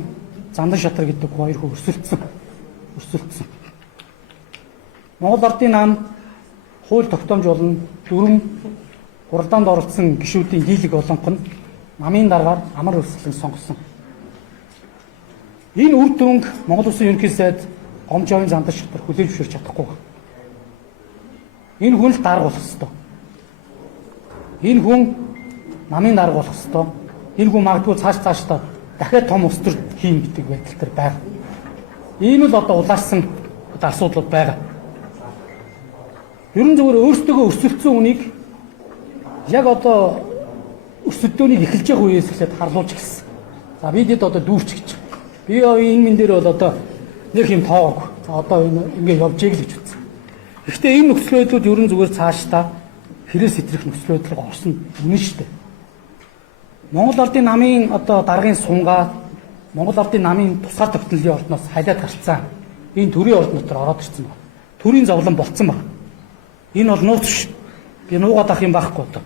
Зандан шатар гэдэг хоёр хүн өрсөлдсөн. Монгол Ардын нам хууль тогтоомж болон 4 хуралдаанд оролцсон гишүүдийн дийлэг олонх нь намын даргаар амар өрсөлдөн сонгосон. Энэ үр дүнг Монгол Улсын ерөнхий сайд Гомжовын Зандан шатар хүлээн зөвшөөрч чадахгүй байна. Энэ хүн л дарга болох ёстой. Энэ хүн намын дарга болох ёстой. Энэ хүн магадгүй цаашдаа дахиад том улс төр хийн гэдэг байдал төр байна. Ийм л одоо улаарсан асуудлууд байгаа. Ерөн зөвөр өөрсдөө өрсөлдсөн хүнийг яг одоо өрсөлдөөнийг эхэлж байгаа үеэс эхлээд харлуулж гисэн. За бидэд одоо дүүрч гэж. Би энэ мэн дээр бол одоо нэг юм тоог. За одоо ингэ явж ийг л гэж үзсэн. Гэхдээ энэ нөхцөл байдлууд ерөн зөвөр цаашдаа хэрэгс итрэх нөхцөл байдлыг орсон үнэн шүү дээ. Монгол Ардын намын одоо даргын сунгаа Монгол Ардын намын тусгаар тогтнолын ордноос халиад гарцсан. Энэ төрийн ордон дотор ороод ирсэн байна. Төрийн зовлон болцсон байна. Энэ бол нууц ш. Би нуугаад ах юм байхгүй одоо.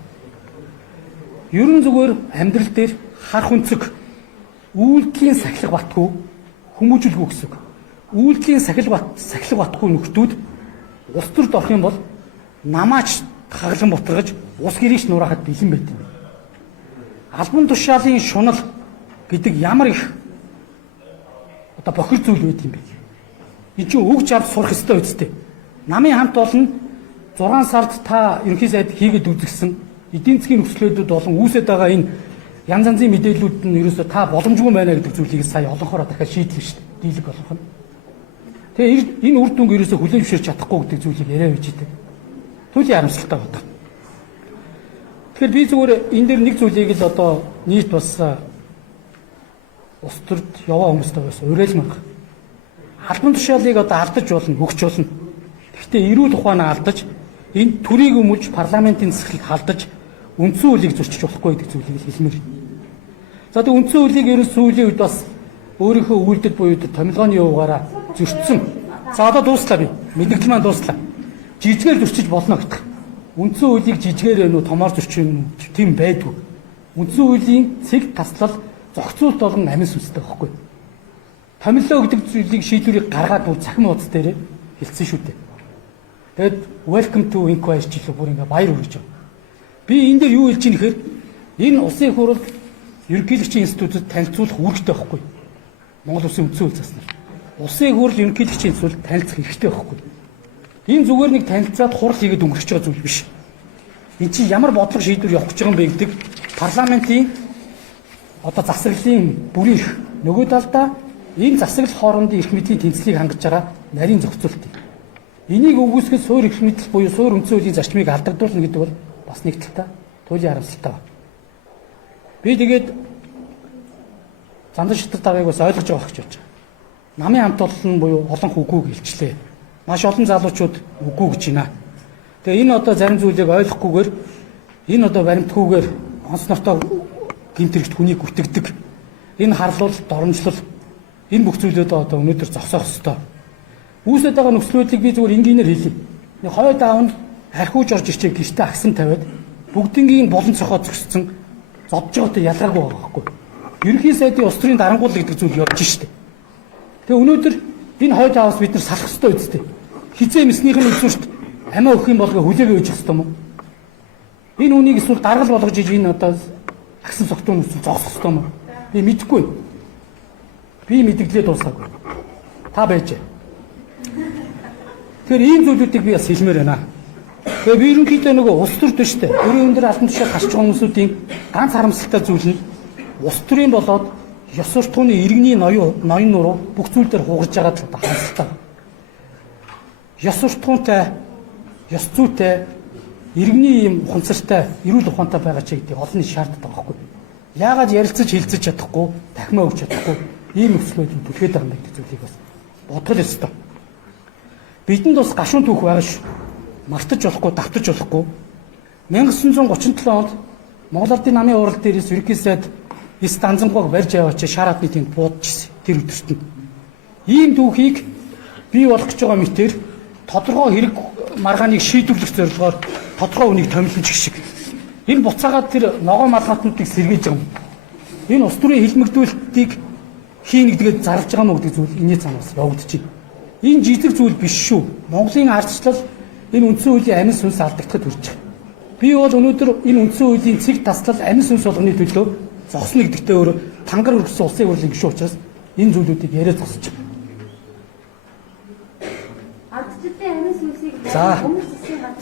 Ерөн зүгээр амьдрал дээр харах үнцэг үйлдэлийн сахилга батгүй хүмүүжүүлгүй гэсэн. Үйлдэлийн сахилга батгүй нөхдүүд улс төрд орох юм бол намаач хаглан бутаргаж ус гэрээч нураахад бэлэн байт юм. Албан тушаалын шунал гэдэг ямар их одоо бохир зүйл байт юм бэ? Энд чинь өгч авч сурах ёстой үстэй. Намын хамт болно 6 сард та ерөнхий сайд хийгээд үзэгсэн эдийн засгийн нөхцөлөдүүд болон үүсэт байгаа энэ янз янзын мэдээллүүд нь ерөөсөө та боломжгүй байна гэдэг зүйлийг сая олонхороо дахиад шийдлээ шүү дээ. Дийлэг болох нь. Тэгээ энэ үр дүнг ерөөсөө хүлээн зөвшөөрч чадахгүй гэдэг зүйлийг яриа байж идэг. Түүний харамсалтай байна. Тэгэхээр би зүгээр энэ дээр нэг зүйлийг л одоо нийт бас улс төрд яваа хүмүүстэй бас уриалмаг. Албан тушаалыг одоо алдаж болно, өгч болно. Гэхдээ эрүүл ухаанаа алдаж энэ төрийг өмүүлж парламентын засаглалыг халдаж үндсэн хуулийг зөрчиж болохгүй гэдэг зүйлийг хэлмээр. За тэгээ үндсэн хуулийг ерөн сүүлийн үед бас өөрийнхөө үйлдэл буюу томилгооны явгаараа зөрчсөн. За одоо дуслаа би. Мэдээлэл маань дуслаа. Жижигээр зөрчиж болно гэдэг. Үндсэн хуулийг жижигээр нүү томоор зөрчин тийм байдгүй. Үндсэн хуулийн цэг таслал зохицуулт болгон амин сүнстэй байхгүй. Томилоо гэдэг зүйлийг шийдвэрийг гаргаад бүр цахим хуудас дээр хэлсэн шүү дээ. Тэгэд welcome to inquiry жилүү бүр ингээ баяр хүргэж байна. Би энэ дээр юу хэлж ийм гэхээр энэ улсын хурал ерөнхийлөгчийн институтэд танилцуулах үүрэгтэй байхгүй. Монгол Улсын үндсэн хууль заснаар. Улсын хурал ерөнхийлөгчийн институтэд танилцах хэрэгтэй байхгүй. Энэ зүгээр нэг танилцаад хурал хийгээд өнгөрч байгаа зүйл биш. Энд чинь ямар бодлого шийдвэр явах гэж байгаа юм бэ гэдэг парламентын одоо засаглалын бүрийн нөгөө талдаа энэ засаглал хоорондын эрх мэдлийн тэнцлийг хангаж байгаа нарийн зохицуулт юм. Энийг өгөөсгөл суур эрх мэдэл буюу суур үндсэн хуулийн зарчмыг алдагдуулна гэдэг бол бас нэг талтай туйлын харамсалтай байна. Би тэгээд Зандан шатар даргаыг бас ойлгож байгаа гэж бодож байна. Намын хамт олон буюу олон үгүйг илчлээ. Маш олон залуучууд үгүй гэж байна. Тэгээ энэ одоо зарим зүйлийг ойлгохгүйгээр энэ одоо баримтгүйгээр онц нортоо гинтэрэгт хүнийг гүтгдэг. Энэ харлуул, доромжлол энэ бүх зүйлүүд одоо өнөөдөр зогсоох ёстой. Үүсэт байгаа нөхцөл байдлыг би зүгээр энгийнээр хэлье. Нэг хойд аав нь архиуж орж ирчээ гэртээ агсан тавиад бүгднийг болон цохоо зөкссөн зодж байгаатай ялгаагүй байгаа байхгүй. Ерөнхий сайдын улс төрийн дарангуул гэдэг зүйл явж штэ. Тэгээ өнөөдөр энэ хойд аавс бид нар салах ёстой үстэй. Хизээ мэснийх нь үзүүрт амиа өгөх юм болго хүлээгээ өгөх ёстой юм уу? Энэ үнийг эсвэл даргал болгож иж энэ одоо агсан согтуун үсэл зогсох ёстой юм уу? Би мэдэхгүй. Би мэдгэлээ дуусгаагүй. Та байж. Тэгэхээр ийм зүйлүүдийг би бас хэлмээр байна. Тэгээ би ерөнхийдөө нөгөө улс төрд биш үү? Өөрийн өндөр албан тушаал гарч байгаа хүмүүсийн ганц харамсалтай зүйл нь улс төрийн болоод ёс суртахууны иргэний ноён нуруу бүх зүйл дээр хугарж байгаа талаа харамсалтай. Ёс суртахуунтай, ёс зүйтэй, иргэний юм ухамсартай, эрүүл ухаантай байгаа ч гэдэг олонний шаарддаг байхгүй. Яагаад ярилцаж хилцэж чадахгүй, дахимаа өгч чадахгүй ийм нөхцөл байдал бүлгээд байгаа юм гэдэг зүйлийг бас бодгол ёстой. Бидэнд бас гашуун түүх байгаа шүү. Мартаж болохгүй, давтаж болохгүй. 1937 онд Монгол Ардын намын урал дээрээс ерөнхий сайд эс данзангуйг барьж яваач шараад нийтийн буудчихсан тэр өдөрт нь. Ийм дүүхийг бий болгох гэж байгаа мэтэр тодорхой хэрэг маргааныг шийдвэрлэх зорилгоор тодорхой үнийг томилж шиг. Энэ буцаагаад тэр ногоо малгайтнуудыг сэргээж байгаа юм. Энэ улс төрийн хилмигдүүлэлтийг хийнэ гэдгээд зарлж байгаа мó гэдэг зүйл энэ замаас явагдаж байна. Энэ жижиг зүйл биш шүү. Монголын ардчлал энэ үндсэн хуулийн амин сүнс алдагдахад хүрч байгаа. Би бол өнөөдөр энэ үндсэн хуулийн цэг таслал амин сүнс болгоны төлөө зогсно гэдэгтээ өөр тангар өргөсөн улсын хурлын гишүүн учраас энэ зүйлүүдийг яриа зогсож байгаа. Ардчлалын амин сүнсийг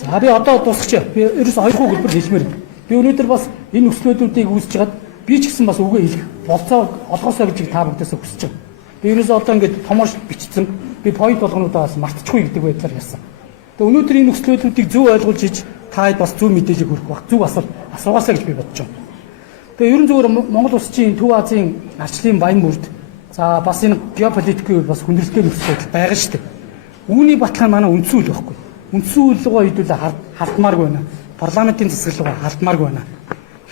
За би одоо дуусгач. Би ерөөс хоёр хөлбөр хэлмээр. Би өнөөдөр бас энэ өслөөдүүдийг үүсэж хагаад би ч гэсэн бас үгээ хэлэх болцоо олгосоо гэж та бүгдээс хүсэж байгаа. Би ерөөс одоо ингэж томоош бичсэн. Би point болгонуудаа бас мартчихгүй гэдэг байдлаар ярьсан. Тэгээ өнөөдөр энэ өслөөдүүдийг зөв ойлгуулж иж таад бас зөв мэдээлэл хүргэх баг. Зөв асуугаасаа гэж би бодож байна. Тэгээ ерөн зөвөр Монгол улсын Төв Азийн арчлалын баян бүрд за бас энэ геополитикийн бас хүндрэлтэй нөхцөл байгаа шүү дээ. Үүний баталгаа манай үндсэн үйл байхгүй. Үндсэн үйлгөө хэдүүлээ хардмааргүй байна. Парламентын засаглалгаа хардмааргүй байна.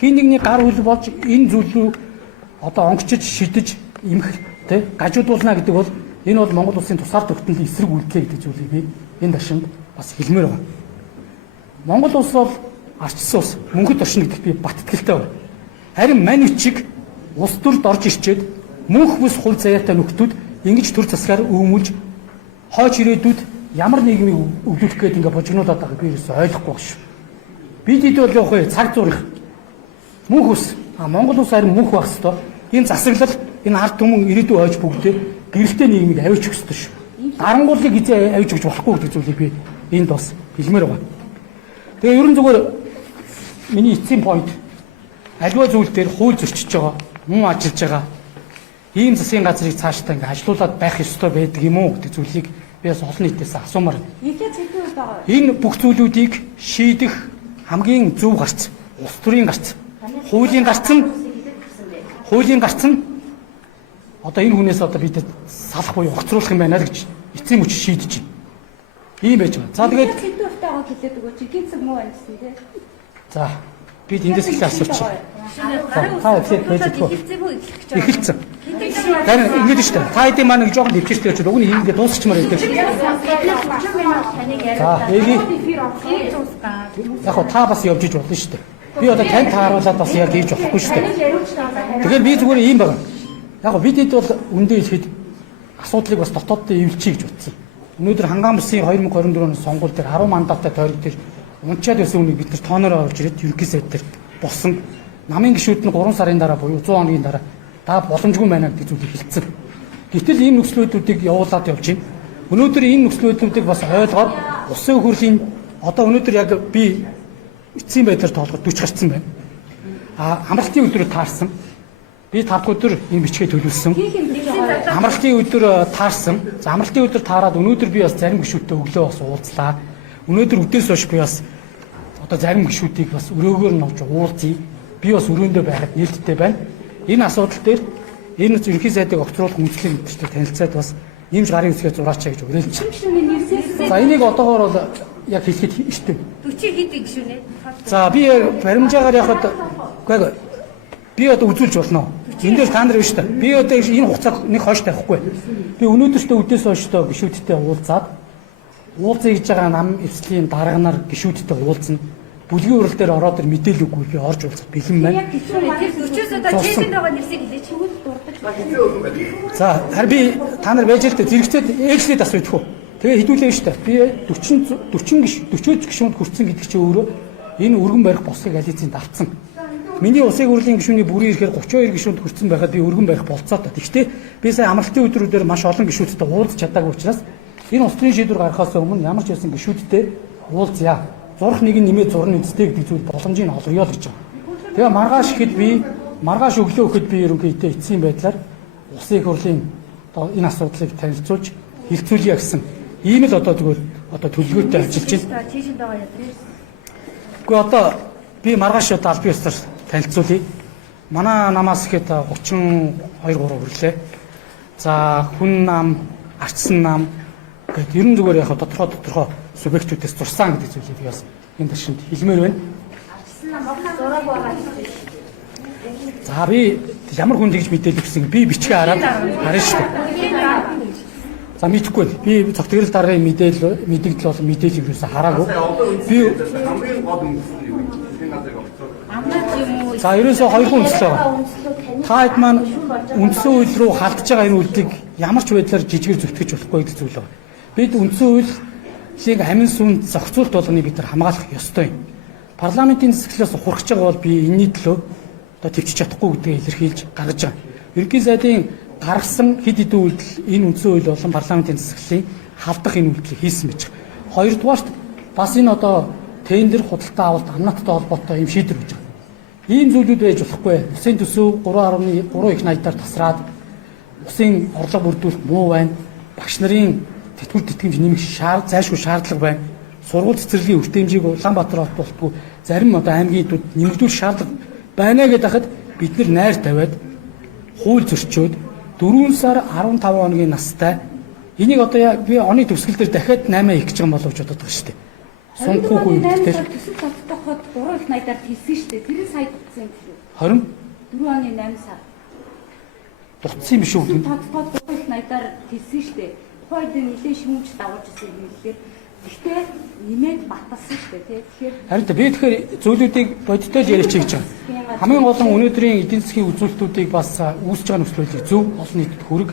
Хин нэгний гар хөл болж энэ зүйлүү одоо онгочиж шидэж имэх тэ гажуудуулна гэдэг бол энэ бол Монгол улсын тусгаар тогтнолын эсрэг үйлдэл гэдэг зүйлийг би энэ ташинд бас хэлмээр байна. Монгол улс бол арчсан улс, мөнхөд оршин гэдэгт би бат итгэлтэй байна. Харин мань үчиг улс төрд орж ирчээд мөнх бүс хувь заяатай нөхдүүд ингэж төр засгаар өөмүүлж хойч ирээдүйд ямар нийгмийг өвлөх гээд ингээ божигнуулаад байгааг би ерөөсөй ойлгохгүй шүү. Бид хэд бол явах вэ? Цаг зурх. Мөнх ус. Монгол улс харин мөнх байх ёстой. Энэ засаглал, энэ ард түмэн ирээдүй ойж бүгдээ гэрэлтэй нийгмийг авиж өгөх ёстой шүү. Дарангуулыг хизээ авиж өгч болохгүй гэдэг зүйлийг би энд бас хэлмээр байна. Тэгээ ерөн зүгээр миний эцсийн point аливаа зүйл дээр хууль зөрчиж байгаа, мөн ажиллаж байгаа. Ийм засгийн газрыг цаашдаа ингээ ажилуулад байх ёстой байдаг юм уу гэдэг зүйлийг би бас олон нийтээс асуумаар. Энэ бүх зүйлүүдийг шийдэх хамгийн зөв гарц, улс төрийн гарц, хуулийн гарц нь одоо энэ хүнээс одоо бид салах буюу огцруулах юм байна л гэж эцсийн мөч шийдэж байна. Ийм байж байгаа. За тэгээд сэдвүүртэйгаа хэлээд өгөөч. Гинцэг муу байна гэсэн тийм. За би эндээс их асуучих. Та үсээд байж байгаа. Эхэлсэн. Харин ингэж шүү дээ. Та хэдийн маань нэг жоохон дэвчээртэй очил. Уг нь ингэ дуусчихмаар байдаг. За эги. Яг та бас явж иж болно шүү дээ. Би одоо танд тааруулаад бас яг хийж болохгүй шүү дээ. Тэгэхээр би зүгээр ийм байна. Яг бид хэд бол өндөө хэлэхэд асуудлыг бас дотооддоо эвлчихье гэж утсан. Өнөөдөр хангаан бүсийн 2024 оны сонгуул дээр 10 мандаттай тойрог дээр унчаад байсан үнийг бид нар тооноор орж ирээд ерөнхий сайд дээр босон. Намын гишүүд нь 3 сарын дараа буюу 100 хоногийн дараа та боломжгүй байна гэдэг зүйлийг хэлсэн. Гэтэл энэ нөхцлүүдүүдийг явуулаад явж байна. Өнөөдөр энэ нөхцлүүдүүдийг бас ойлгоод улсын хурлын одоо өнөөдөр яг би эцсийн байдлаар тоолоход 40 гарсан байна. Амралтын өдрөөр таарсан. Би 5 өдөр энэ бичгээ төлөвлөсөн. Амралтын өдөр таарсан. За амралтын өдөр таарад өнөөдөр би бас зарим гишүүдтэй өглөө бас уулзлаа. Өнөөдөр үдээс хойш би бас одоо зарим гишүүдийг бас өрөөгөөр нь авч уулзъя. Би бас өрөөндөө байхад нээлттэй байна. Энэ асуудал дээр энэ ерөнхий сайдыг огцруулах үндэслэл мэдэрчтэй танилцаад бас нэмж гарын үсгээ зураачаа гэж уриалж байна. За энийг одоогоор бол яг хэлэхэд штеп. 40 хэд гişүнэ. За би баримжаагаар яхад үгүй би одоо үзүүлж болно. Энд дээр та нар биш та. Би одоо энэ хугацааг нэг хойш тавихгүй. Би өнөөдөртөө үдээс хойштоо гишүүдтэй уулзаад уулзъя гэж байгаа нам эвслийн дарганаар гишүүдтэй уулзна. Бүлгийн урал дээр ороод ир мэдээлэл үгүй би орж уулзах бэлэн байна. 40-оос одоо чэйсэнд байгаа нэрсийг хэлээч. Дурдаж. За харин би та нар байж л дээ зэрэгцээд ээжлээд асуух уу. Тэгээ хідүүлээ шүү дээ. Би 40 гишүүнд хүрсэн гэдэг чинь өөрөө энэ өргөн барих босыг ализын давцсан. Миний улсын хурлын гишүүний бүрийн ирэхээр 32 гишүүнд хүрсэн байхад би өргөн барих болцоотой. Гэхдээ би сая амралтын өдрүүдээр маш олон гишүүдтэй уулзч чадаагүй учраас энэ улс төрийн шийдвэр гаргахаас өмнө ямар ч байсан гишүүдтэй уулзъя. Зурх нэг нь нэмээд зурна үстэй гэдэг зүйл боломжийг олгоё л гэж байна. Тэгээ маргааш ихэд би маргааш өглөө ихэд би ерөнхийдөө эцсийн байдлаар улсын хурлын энэ асуудлыг танилцуулж хэлцүүлье гэсэн ийм л одоо тэгвэл одоо төлөвлөгөөтэй ажиллаж байна. Чэйсэнд байгаа ядраа. Гэхдээ одоо би маргааш одоо албан ёсоор танилцуулъя. Манай намаас ихэд 32 3 хүрлээ. За хүн нам, арчсан нам гэдэг ерөн зүгээр яг тодорхой субъектүүдээс зурсан гэдэг зүйлийг би бас энэ ташинд хэлмээр байна. Арчсан нам зураг байгаа. За би ямар хүн тэгж мэдээлэл өгсөн би бичгээ хараад харна шүү дээ. За мэдхгүй байна. Би цогтгорол даргын мэдээлэл болон мэдээлэл юусэн хараагүй. Би хамгийн гол үндэс нь юу вэ? Энэ газрыг огцоо. за ерөөсөө хоёр хүн үндэслэл байгаа. Та хэд маань үндсэн хууль руу халдж байгаа энэ үйлдэлийг ямар ч байдлаар жижигээр зүтгэж болохгүй гэдэг зүйл байна. Бид үндсэн хуулийн амин сүнс зохицуулт болгоныг бид нар хамгаалах ёстой юм. Парламентын засаглалаас ухрах байгаа бол би энэний төлөө одоо төвчж чадахгүй гэдгийг илэрхийлж гаргаж байгаа. Ерөнхий сайдын гаргасан хэд хэдэн үйлдэл энэ үндсэн хууль болон парламентын засаглалын халдах энэ үйлдэлийг хийсэн байж байгаа. Хоёрдугаарт бас энэ одоо тендер худалдаа авалт амнааттай холбоотой юм шийдвэр гэж байгаа. Ийм зүйлүүд байж болохгүй. Усын төсөв 3.3 их найдаар тасраад усын орлого бүрдүүлэлт муу байна. Багш нарын тэтгэл тэтгэмж нэмэх зайлшгүй шаардлага байна. Сургууль цэцэрлэгийн өртөө хэмжээг Улаанбаатар хот болтгүй зарим одоо аймагуудад нэмэгдүүлэх шаардлага байна гэдээ хахад бид найр тавиад хууль зөрчөөд 4 сар 15 хоногийн настай энийг одоо би оны төгсгөл дээр дахиад 8 их гэж байгаа боловч бодоод байгаа шүү дээ. Сунгахгүй үедээ төсөл тодтох хот 3 их найдаар хийсэн шүү дээ. Тэр нь сая дутсан юм шүү. 20 4 оны 8 сар. дутсан юм шүү. Тодтох 3 их найдаар хийсэн шүү дээ. Хойд нэлээд шүүмж давуулж ирсэн юм хэлэхээр гэхдээ нэмээд баталсан шүү дээ. Тэгэхээр Харин би тэгэхээр зүйлүүдийг бодиттой яриач гэж байгаа. Хамгийн гол нь өнөөдрийн эдийн засгийн үзүүлэлтүүдийг бас үүсэж байгаа нөхцөлийг зөв олон нийтэд хүрэг.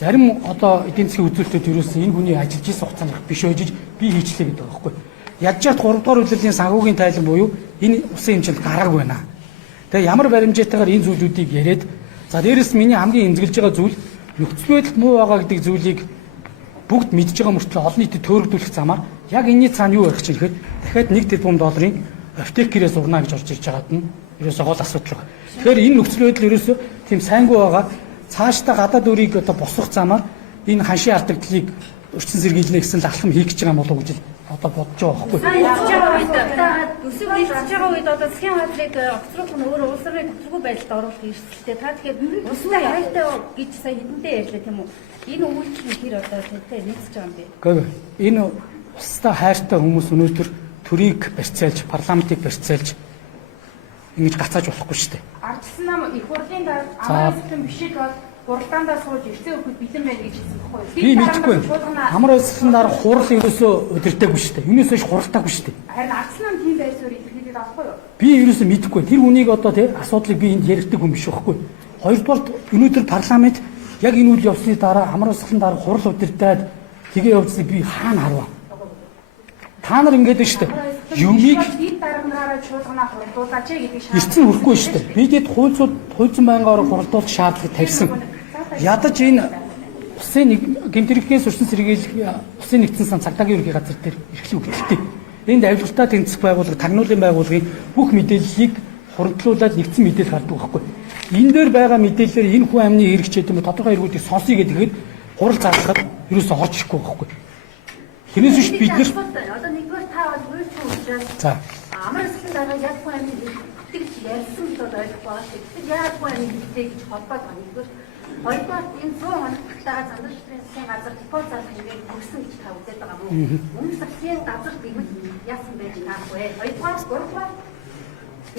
Зарим одоо эдийн засгийн үзүүлэлтүүд ерөөсөн энэ хүний ажиллаж исэн хугацаанд биш байж би хийчлээ гэдэг байгаа байхгүй. Ядж чад 3 дугаар үйлрлийн санхүүгийн тайлан буюу энэ усын хэмжээнд гарааг байна. Тэгээ ямар баримжаатайгаар энэ зүйлүүдийг яриад за дээрэс миний хамгийн эмзэглэж байгаа зүйл нөхцөл байдал муу байгаа гэдэг зүйлийг бүгд мэдж байгаа мөртлөө олон нийтэд төөрөгдүүлэх замаар яг энэний цаана юу байх чинь гэхэд дахиад 1 тэрбум долларын аптекерээс урна гэж орж ирж байгаад нь ерөөсөө гол асуудал байна. Тэгэхээр энэ нөхцөл байдал ерөөсөө тийм сайнгүй байгаа. Цаашдаа гадаад үрийг одоо босгох замаар энэ ханшийн алдагдлыг өрчсөн сэргийлнэ гэсэн лалхам хийх гэж байгаа болов уу гэж одоо бодож байгаа байхгүй. Яаж байгаа үед өсөв хэлж байгаа үед одоо засгийн хааллыг огцруулах нь өөрөө улс орны тогтворгүй байдалд оруулах эрсдэлтэй. Та тэгэхээр өсвөө хайртай гэж сая хэдэнтэй ярьлаа тийм үү? Энэ үйлчлэл хэр одоо тэнтэй нийцж байгаа юм бэ? Гэхдээ энэ устдаа хайртай хүмүүс өнөөдөр төрийг барьцаалж, парламентыг барьцаалж ингэж гацааж болохгүй шүү дээ. Ардсан нам их хурлын дараа амар эсэлтэн бишиг бол хуралдаандаа сууж эртээ өгөхөд бэлэн байна гэж хэлсэн байхгүй юу? Би мэдэхгүй. Амар эсэлтэн дараа хурал ерөөсөө өдөртөөгүй шүү дээ. Юунаас биш хуралдаагүй шүү дээ. Харин ардсан нам тийм байсаар илэрхийлээд авахгүй юу? Би ерөөсөө мэдэхгүй. Тэр хүнийг одоо тий асуудлыг би энд яригддаг хүн биш байхгүй. Хоёрдугаар өнөөдөр парламент яг энэ үйл явсны дараа амар эсэлтэн дараа хурал удирдаад тэгээ явуулсныг би хаана харваа. Та нар ингэж шүү дээ. Юмыг дид дарганаараа чуулганаа хурдуулаач гэдэг шаардлага эртсэн хүрхгүй шүү дээ. Бидэд хуульцсан байнгаараа хуралдуулах шаардлага тавьсан. Ядаж энэ усын гэмтэрхээс урьдчилан сэргийлэх усын нэгдсэн сан цагдаагийн ерөнхий газар дээр эрхлэн өгдөлтэй. Энд авилгалтай тэнцэх байгууллага, тагнуулын байгууллагын бүх мэдээллийг хуримтлуулаад нэгдсэн мэдээлэл гардаг байхгүй. Энэ дээр байгаа мэдээлэлээр энэ хүн амны хэрэгчээд юм тодорхой эргүүдийг сонсъё гэдгээд хурал заалгахад ерөөсөө орж ирэхгүй байхгүй. Тэрнээс биш бид нар одоо нэгдүгээр та бол үйлчлэл учраас за амар эсэлтэн дараа яг хүн амны тэгж ярьсан л бол ойлгох байгаа шүү. Тэгэхээр яг хүн амны хэлтэй гэж холбоод байгаа нэгдүгээр хоёрдугаар энэ 100 хоногтойгоо зандан шүтрийн засгийн газар депот заах хэмжээг хүрсэн гэж та үзээд байгаа мó. Өмнө засгийн газар тэгвэл яасан байж таарахгүй. Хоёрдугаар гуравдугаар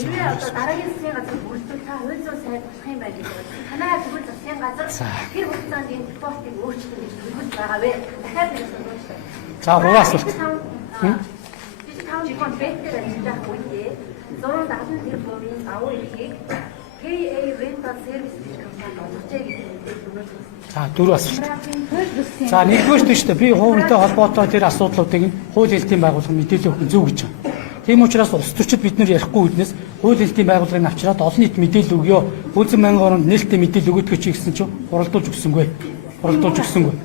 энэ одоо дараагийн засгийн газар бүрдүүл та хууль зүйн сайд болох юм байна гэж байна. Танаа тэгвэл засгийн газар тэр хугацаанд энэ депотыг өөрчлөх гэж хэлж байгаа вэ? Дахиад нэг асуулт. за гурван асуулт. Бид таун жигон бэтээр ажиллах үедээ 170 тэрбумын давуу эрхийг KA Rental Service гэж компани олгожээ гэдэг мэдээлэл өгсөн. За дөрөв асуулт. За нэгдүгээрт нь шүү дээ. Би хуультай холбоотой тэр асуудлуудыг хууль хэлтийн байгууллага мэдээлэл өгөх нь зөв гэж байна. Тийм учраас улс төрчид бид нар ярихгүй үднэс хууль хэлтийн байгууллагыг авчираад олон нийт мэдээлэл өгөө. Үнэн мянган оронд нээлттэй мэдээлэл өгөөд гэж хэлсэн чинь хуралдуулж өгсөнгүй. Хуралдуулж өгсөнгүй.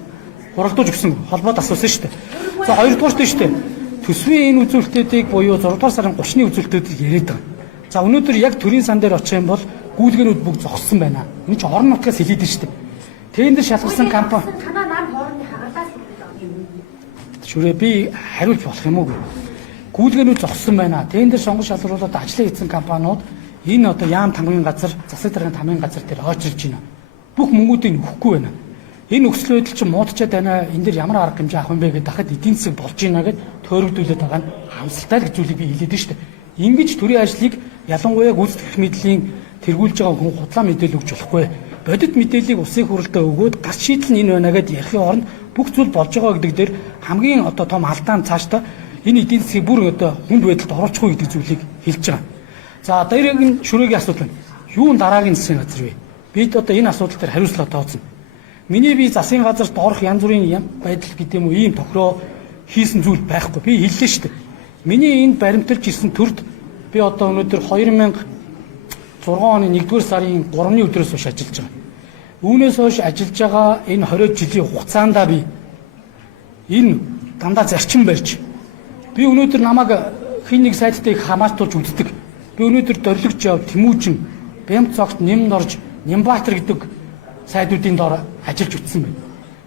Холбоод асуусан шүү дээ. За хоёрдугаарт нь шүү дээ. Төсвийн энэ үзүүлэлтүүдийг буюу 6 дугаар сарын 30-ны үзүүлэлтүүдийг яриад байгаа. За өнөөдөр яг төрийн сан дээр очих юм бол гүйлгээнүүд бүгд зогссон байна. Энэ чинь орон нутгаас хэлээд шүү дээ. Тендер шалгасан компани Танаа нам хоорондын хагалаас үлдээд байгаа юм. шүрээ би хариулж болох юм уу? Гүйлгээнүүд зогссон байна. Тендер сонгож шалгаруулаад ажлаа хийсэн компаниуд энэ одоо яам тамгын газар, засаг даргын тамгын газар дээр очирж байна. Бүх мөнгүүдийг өгөхгүй байна. Энэ нөхцөл байдал чинь муудчаад байна. Энэ дээр ямар арга хэмжээ авах юм бэ гэдээ дахиад эдийн засаг болж байна гэд төөрөгдүүлээд байгаа нь хамсалтай л зүйлийг би хэлээд байна шүү дээ. Ингэж төрийн ажлыг ялангуяа гүйцэтгэх мэдлийн тэргүүлж байгаа хүн худлаа мэдээлэл өгч болохгүй. Бодит мэдээллийг улсын хурлдаа өгөөд гарч шийдэл нь энэ байна гэдээ ярихын оронд бүх зүйл болж байгаа гэдэг дээр хамгийн одоо том алдаа нь цаашдаа энэ эдийн засгийг бүр одоо хүнд байдалд оруулахгүй гэдэг зүйлийг хэлж байгаа. За дараагийн шүрээгийн асуудал байна. Юун дараагийн засгийн газар вэ? Бид одоо энэ асуудал дээр хариуцлага тооцно. Миний би засгийн газарт орох янз бүрийн байдал гэдэг юм уу ийм тохироо хийсэн зүйл байхгүй. Би хэллээ шүү дээ. Миний энэ баримталж ирсэн төрд би одоо өнөөдөр 2006 оны 1-р сарын 3-ны өдрөөс хойш ажиллаж байгаа. Үүнээс хойш ажиллаж байгаа энэ 20 жилийн хугацаанд би энэ дандаа зарчим барьж би өнөөдөр намайг хин нэг сайттай хамаатуулж үздэг. Би өнөөдөр Дорлогч яв, Тэмүүжин, Бямцогт, Нямнорж, Нямбаатар гэдэг сайдуудын доор ажиллаж үтсэн байна.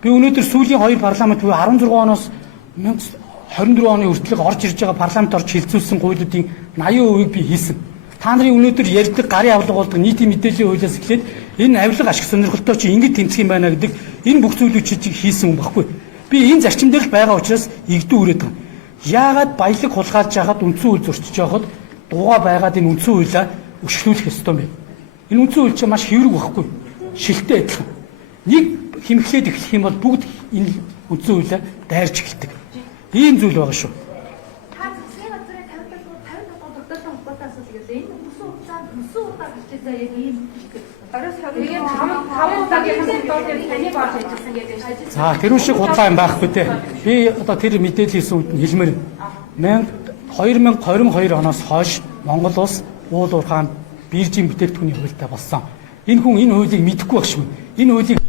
Би өнөөдөр сүүлийн 2 парламент буюу 16 оноос 2024 оны хүртэл орж ирж байгаа парламент орж хилцүүлсэн хуулиудын 80% би хийсэн. Та нарын өнөөдөр ярьдаг гарын авлага болдог нийтийн мэдээллийн хуулиас эхлээд энэ авилга ашиг сонирхолтой чи ингэж тэмцэх юм байна гэдэг энэ бүх зүйлүүд чи хийсэн юм баггүй. Би энэ зарчим дээр л байгаа учраас игдүү үрээд байгаа. Яагаад баялаг хулгайлж байгаад үндсэн хууль зөрчиж явахад дууга байгаад энэ үндсэн хуулиа өшгөлүүлэх ёстой юм бэ? Энэ үндсэн хууль чи маш хэврэг баггүй. Шилтэй адилхан. Нэг хэмхлээд эхлэх юм бол бүгд энэ үндсэн хуулиа дайрч эхэлдэг. Ийм зүйл байгаа шүү. Та засгийн газрын 50 тогтолцоотой холбоотой асуудал гэдэг энэ үндсэн хугацаанд гарч байгаа яг ийм Орос хамгийн 5 удаагийн асуудал дээр таны бааж ажилласан гэдэг нь. За тэр шиг худлаа юм байхгүй те. Би одоо тэр мэдээлэл хийсэн үед нь хэлмээр. 2022 оноос хойш Монгол улс уул уурхаан биржийн бүтээгдэхүүний хуультай болсон. Энэ хүн энэ хуулийг мэдэхгүй байх шүү. Энэ хуулийг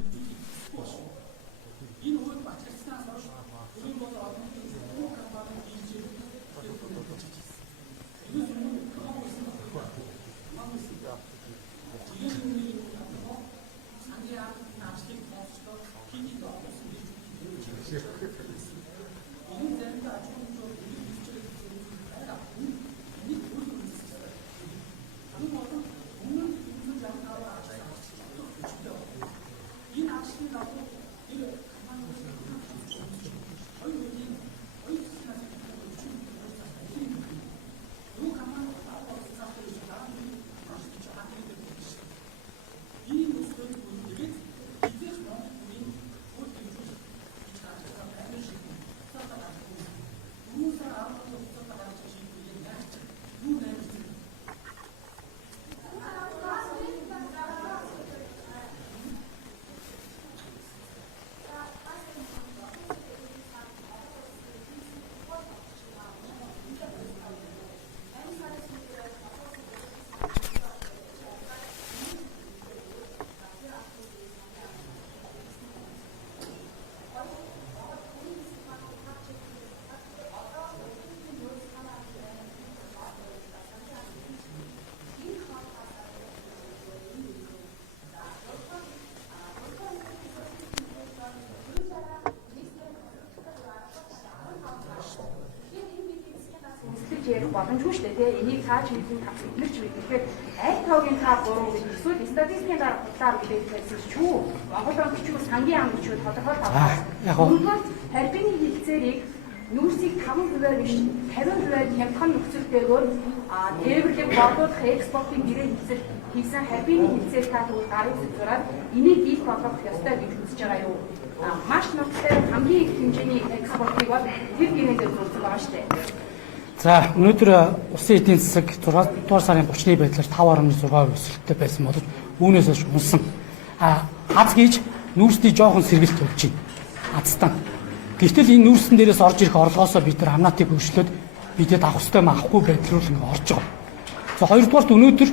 боломжгүй шүү дээ тий. Энийг цааш мэдэн тавьж мэднэ. Тэгэхээр аль тоогийн та 3 гэдэг эсвэл статистикийн дараа худлаар мэдээлэлсэн чүү. Монгол банк ч юу сангийн ам ч юу тодорхой тавьсан. Өнөөдөр харьбины хилцээрийг нүүрсийг 5% биш 50% хямдхан нөхцөлтэйгээр тээвэрлэг бодлуулах экспортын гэрээ хилцэл хийсэн харьбины хилцээр та тэгвэл гарын зураад энийг ил болгох ёстой гэж үзэж байгаа юу? Маш нөхцөлтэй хамгийн их хэмжээний экспортыг бол тэр гэрээнд зөвлөсөн байгаа шүү дээ. За өнөөдөр улсын эдийн засаг 6 дугаар сарын 30-ны байдлаар 5.6% өсөлттэй байсан боловч үүнээс хойш унсан. Аз гэж нүүрсний жоохон сэргэлт болж байна. Азтан. Гэвтэл энэ нүүрсэн дээрээс орж ирэх орлогоосоо бид нар хамнаатыг хөгжлөөд бидэд авах ёстой авахгүй байдал руу ингэ орж байгаа. За хоёрдугаарт өнөөдөр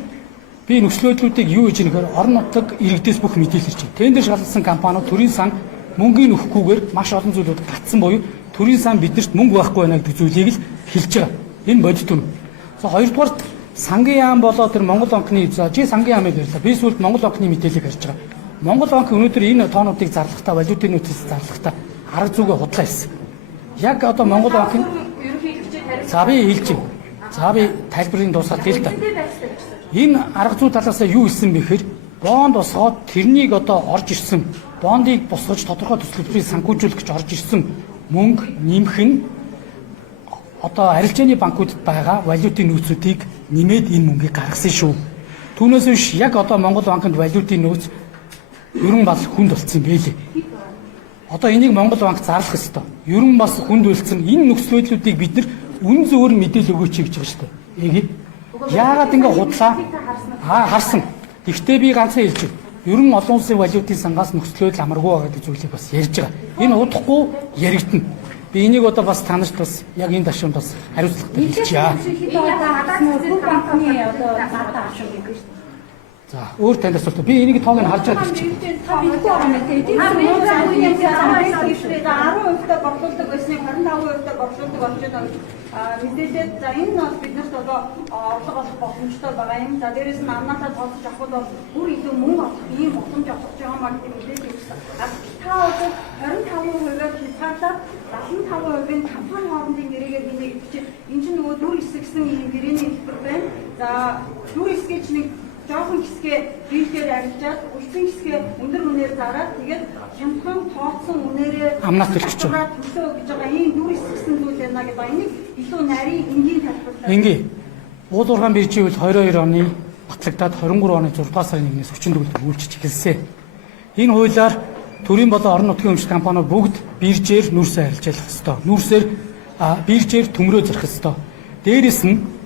би нөхцөлөдлүүдийг юу хийж нэгээр орон нутаг иргэдээс бүх мэдээлэл ирж байна. Тендер шалгалсан компаниуд төрийн сан мөнгөний нөхөхгүйгээр маш олон зүйлүүд гацсан буюу төрийн сан биднэрт мөнгө байхгүй байна гэдэг зүйлийг л хэлж байгаа. Энэ бодит юм. За хоёрдугаарт сангийн яам болоод тэр Монгол банкны за чи сангийн яамыг ярьлаа. Би сүүлд Монгол банкны мэдээллийг харж байгаа. Монгол банк өнөөдөр энэ тоонуудыг зарлахдаа валютын нөөцөөс зарлахдаа арга зүгээ худлаа хийсэн. Яг одоо Монгол банкны за би хэлж байна. За би тайлбарыг дуусгаад хэл та. Энэ арга зүй талаас нь юу хэлсэн бэ гэхээр бонд босгоод тэрнийг одоо орж ирсэн бондыг босгож тодорхой төслөлбөрийг санхүүжүүлэх гэж орж ирсэн мөнгө нэмэх нь одоо арилжааны банкудад байгаа валютын нөөцүүдийг нэмээд энэ мөнгийг гаргасан шүү. Түүнээс биш яг одоо Монгол банкнд валютын нөөц ерөн бас хүнд болцсон байлээ. Одоо энийг Монгол банк зарлах ёстой. Ерөн бас хүнд болцсон энэ нөхцөл байдлуудыг бид нар үн зөвөр мэдээлэл өгөөч гэж байгаа шүү дээ. Яагаад ингэ худлаа? Харсан. Гэхдээ би ганцхан хэлж байна. Ерөн олон улсын валютын сангаас нөхцөл байдал амаргүй байгаа гэдэг зүйлийг бас ярьж байгаа. Энэ удахгүй яригдана. Би энийг одоо бас танарт бас яг энэ ташуунд бас хариуцлагатай хэлчихье. За, өөр танд асуулт. Би энийг тоог нь харж байгаа гэж байна. Та мэдгүй байгаа юм тийм. Тийм үеийн 10% та борлуулдаг байсныг 25% та борлуулдаг болчиход байгаа. Мэдээлэл за энэ нь бас биднэрт одоо орлого олох боломжтой байгаа юм. За дээрээс нь амнаасаа тооцож авах бол бүр илүү мөнгө олох ийм боломж олгож байгаа маа гэдэг мэдээлэл өгсөн. Та одоо 25%-аар хязгаарлаад 75%-ийн компани хоорондын гэрээгээр хийнэ гэдэг чинь энэ чинь нөгөө дүр хэсэгсэн ийм гэрээний хэлбэр байна. За дүр хэсгээ чинь жоохон хэсгээ биелгээр арилжаад үлцэн хэсгээ өндөр үнээр зараад тэгээд хямдхан тооцсон үнээрээ амнаас төлчих чинь төлөө гэж байгаа ийм дүр хэсгсэн зүйл байна гэдэг ба энийг илүү нарийн энгийн тайлбарлаа. Ингээ. Уул уурхайн биржийн хууль 22 оны батлагдаад 23 оны 6 дугаар сарын 1-ээс хүчин төгөлдөр үйлчилж эхэлсэн. Энэ хуулиар төрийн болон орон нутгийн өмчт компаниуд бүгд биржээр нүүрсээ арилжаалах ёстой. Нүүрсээр биржээр төмрөө зарах ёстой. Дээрээс нь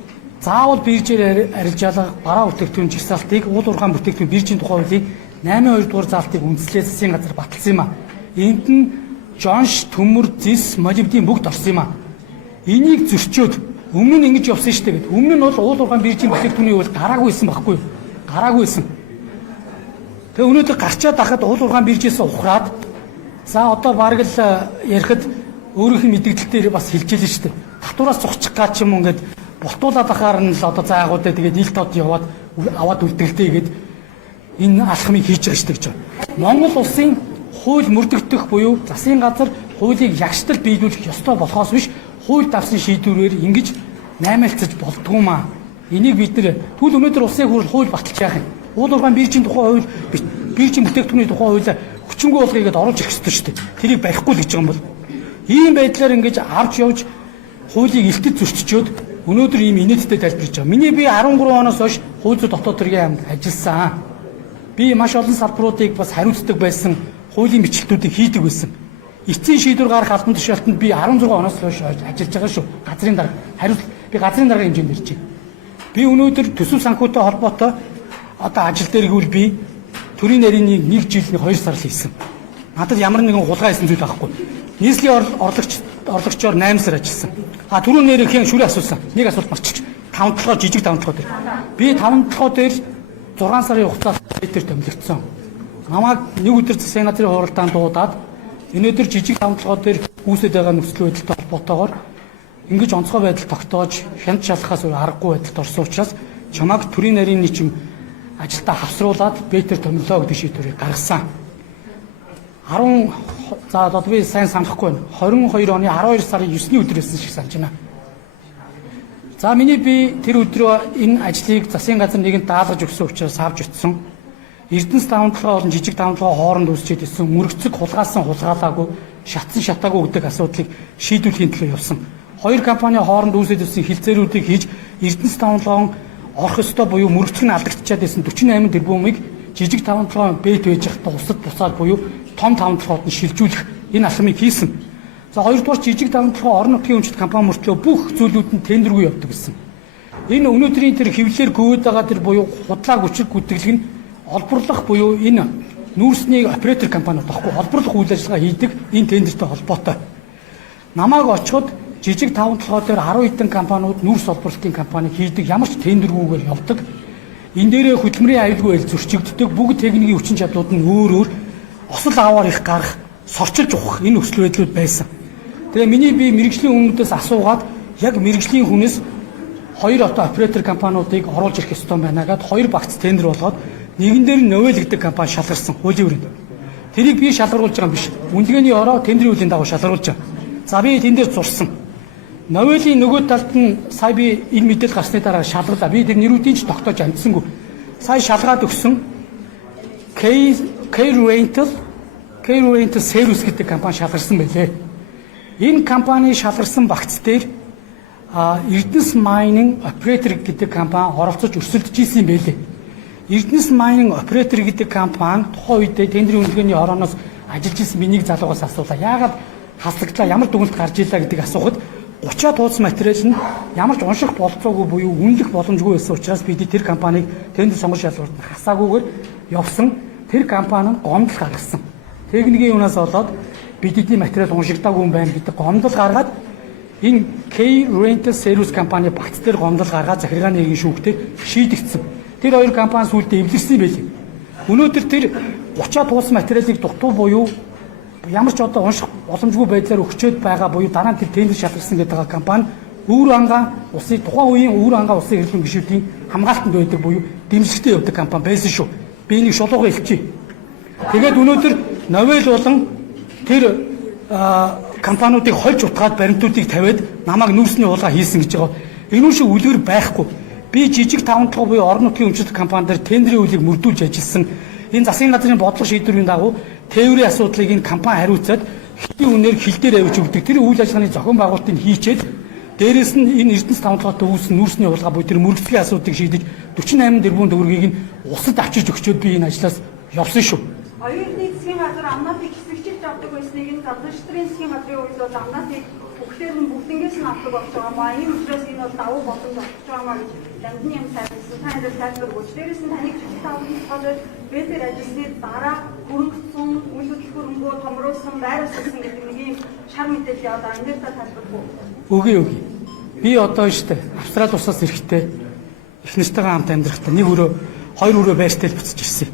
заавал биржээр арилжаалах бараа бүтээгдэхүүн жагсаалтыг уул уурхайн бүтээгдэхүүн биржийн тухай хуулийн 8.2 дугаар заалтыг үндэслээд засгийн газар баталсан юм а. Энд нь жонш, төмөр, зис, молибдийн бүгд орсон юм а. Энийг зөрчөөд өмнө нь ингэж явсан шүү дээ гэд. Өмнө нь бол уул уурхайн биржийн бүтээгдэхүүний хууль гараагүйсэн байхгүй юу? Гараагүйсэн. Тэгээ өнөөдөр гарчаад ахад уул уурхайн биржээс ухраад за одоо бараг л ярихад өөрийнх нь мэдээлэлээр бас хэлжээ л шүү дээ. Татвараас цугчих гад ч юм уу ингээд болтуулаад ахаар нь л одоо заагуудаа тэгээд ил тод яваад аваад үлдгэлтэй гээд энэ алхмыг хийж байгаа шүү дээ гэж байна. Монгол улсын хууль мөрдөгдөх буюу засгийн газар хуулийг ягштал биелүүлэх ёстой болохоос биш хууль давсан шийдвэрээр ингэж наймаалцаж болдгоомаа. Энийг бид нэр түл өнөөдөр улсын хууль баталж яах юм. Уул уурхайн биржийн тухай хууль биржийн бүтээгдэхүүний тухай хуулиар хүчингүй болгоёгээд оруулж ирэх ёстой шүү дээ. Тэрийг барихгүй л гэж байгаа юм бол ийм байдлаар ингэж авч явж хуулийг илтэд зөрчичөөд өнөөдөр ийм инээдтэй тайлбарлаж байгаа. Миний би 13 оноос хойш хууль зүйн дотоод хэргийн яамд ажилласан. Би маш олон салбаруудыг бас хариуцдаг байсан, хуулийн бичлэлтүүдийг хийдэг байсан. Эцсийн шийдвэр гаргах албан тушаалтанд би 16 оноос хойш ажиллаж байгаа шүү. Газрын дарга би газрын даргын хэмжээнд ирж байна. Би өнөөдөр төсөв санхүүтэй холбоотой одоо ажил дээр гэвэл би төрийн нарийн 1 жилийн 2 сар л хийсэн. Надад ямар нэгэн хулгай хийсэн зүйл байхгүй. Нийслэлийн орлогчоор 8 сар ажилласан. Түрүүн нэрийн шүрээ асуусан. Нэг асуулт марчиж 5 толгой жижиг 5 толгой дээр. Би 5 толгой дээр 6 сарын хугацаанд дээр томилогдсон. Намайг нэг өдөр засгийн газрын хуралдаанд дуудаад өнөөдөр жижиг 5 толгой дээр үүсэж байгаа нөхцөл байдалтай холбоотойгоор ингэж онцгой байдал тогтоож хяналт шалгахаас өөр аргагүй байдалд орсон учраас чамайг төрийн нарийн нийчим ажилдаа хавсруулад бэтэр томилоо гэдэг шийдвэрийг гаргасан. За одоо би сайн санахгүй байна. 22 оны 12 сарын 9-ний өдрөөс шиг санаж байна. За миний би тэр өдрөө энэ ажлыг засгийн газар нэгэнд даалгаж өгсөн учраас авч утсан. Эрдэнэс давталгаа болон жижиг давталгаа хооронд үүсчээд исэн мөрөгцөг хулгаасан хулгаалаагүй, шатсан шатаагүй гэдэг асуудлыг шийдвэрлэхийн төлөө явсан. Хоёр компани хооронд үүсэж исэн хилцээрүүдийг хийж Эрдэнэс давталгаан орох ёстой буюу мөрөгцөг нь алдагдчихад исэн 48 тэрбумыг жижиг давталгаа бэт байж захтаа усад буцаад буюу том давталгууд нь шилжүүлэх энэ алхмыг хийсэн. За хоёрдугаар жижиг давталгаа орон нутгийн өмчт компани мөртлөө бүх зүйлүүд нь тендергүй явдаг гэсэн. Энэ өнөөдрийн тэр хэвлэлээр гүйгээд байгаа тэр буюу худлаа хүчиг гүйтгэл нь олборлох буюу энэ нүүрсний оператор компаниуд баггүй олборлох үйл ажиллагаа хийдэг энэ тендертэй холбоотой. Намайг очиход жижиг давталгаа дээр 10 хэдэн компаниуд нүүрс олборлолтын компани хийдэг ямар ч тендергүйгээр явдаг. Энэ дээрээ хөдөлмөрийн аюулгүй байл зөрчигддөг бүгд техникийн хүчин чадлууд нь өөр осол аваар их гарах, сорчилж ухах энэ нөхцөл байдлууд байсан. Тэгээ миний би мэрэгжлийн хүмүүстээс асуугаад яг мэрэгжлийн хүнээс хоёр оператор компаниудыг оруулж ирэх ёстой байна гэдэг хоёр багц тендер болгоод нэгэн дээр Новел гэдэг компани шалгарсан хуулийн хүрээнд. Тэрийг би шалгаруулж байгаа юм биш. Үндэгэний ороо тендерийн хуулийн дагуу шалгаруулж байгаа. За би тэн дээр зурсан. Новелийн нөгөө талд нь сая би энэ мэдээлэл гарсны дараа шалгалаа. Би тэр нэрүүдийн ч тогтоож амжсангүй. Сая шалгаад өгсөн K-Rental Service гэдэг компани шалгарсан байлээ. Энэ компани шалгарсан багц дээр Эрдэнэс Mining Operator гэдэг компани оролцож өрсөлдөж ирсэн байлээ. Эрдэнэс майнинг оператор гэдэг компани тухайн үедээ тендерийн үнэлгээний орооноос ажиллаж исэн миний залуугаас асуулаа. Яагаад хасагдлаа, ямар дүгнэлт гарч ийлээ гэдэг асуухад 30-аад хуудас материал нь ямар ч унших болцоогүй буюу үнэлэх боломжгүй байсан учраас бид тэр компанийг тендер сонгох шалгуурт нь хасаагүйгээр явсан. Тэр компани нь гомдол гаргасан. Техникийн юунаас болоод бидний материал уншигдаагүй юм байна гэдэг гомдол гаргаад энэ K Rental Service компани багц дээр гомдол гаргаад захиргааны нэгэн шүүхтэй шийдэгдсэн. Тэр хоёр компани сүүлдээ эвлэрсэн байлээ. Өнөөдөр тэр 30-аад хуудас материалыг дутуу буюу ямар ч одоо унших боломжгүй байдлаар өгчөөд байгаа буюу дараа нь тэр тендер шалгасан гэдэг компани өвөр ангаа улсын тухайн үеийн өвөр ангаа улсын хэрэглэн гишүүдийн хамгаалтанд байдаг буюу дэмжлэгтэй явдаг компани байсан шүү. Би энийг шулууга хэлчихье. Тэгээд өнөөдөр новел болон тэр компаниудыг хольж утгаад баримтуудыг тавиад намайг нүүрсний хулгай хийсэн гэж байгаа. Энэ шиг үлгэр байхгүй. Би жижиг таван дахь буюу орон нутгийн өмчөлт компани дээр тендерийн үйлийг мөрдүүлж ажилласан. Энэ засгийн газрын бодлого шийдвэрийн дагуу тээврийн асуудлыг энэ компани хариуцаад хитийн үнээр хил дээр авч өгдөг. Тэр үйл ажиллагааны зохион байгуулалтыг хийчээд дээрэс нь энэ Эрдэнэс тавталгаатай үүсэн нүүрсний хулгай буюу тэр мөрөгдлийн асуудлыг шийдэж 48 тэрбум төгрөгийг нь усад авчирч өгчөөд би энэ ажлаас явсан шүү. Оюутны засгийн газар амнаатыг хэсэгчилж авдаг байсныг энэ залуучдын засгийн газрын үед бол амнаатыг бүхлээр нь бүгднгээс нь авдаг болж байгаа маа. Энэ учраас энэ бол давуу боломж олгож байгаа маа гэж ландны юм сайжсан. Танд тайлбар өгөөч. Дээрээс нь таныг жижиг тавны толгойд бэлэр ажилласны дараа хөрөнгөсөн, үйл хөдлөлгөөрөнгөө томруулсан, байрлуулсан гэдэг нэг юм шар мэдээлэл яваад байгаа. Энээр та тайлбар өгөө. Би одоо штэ Австрали усаас ирэхдээ их нэртэйгээ хамт амьдрахдаа нэг өрөө, хоёр өрөө байртай л буцаж ирсэн.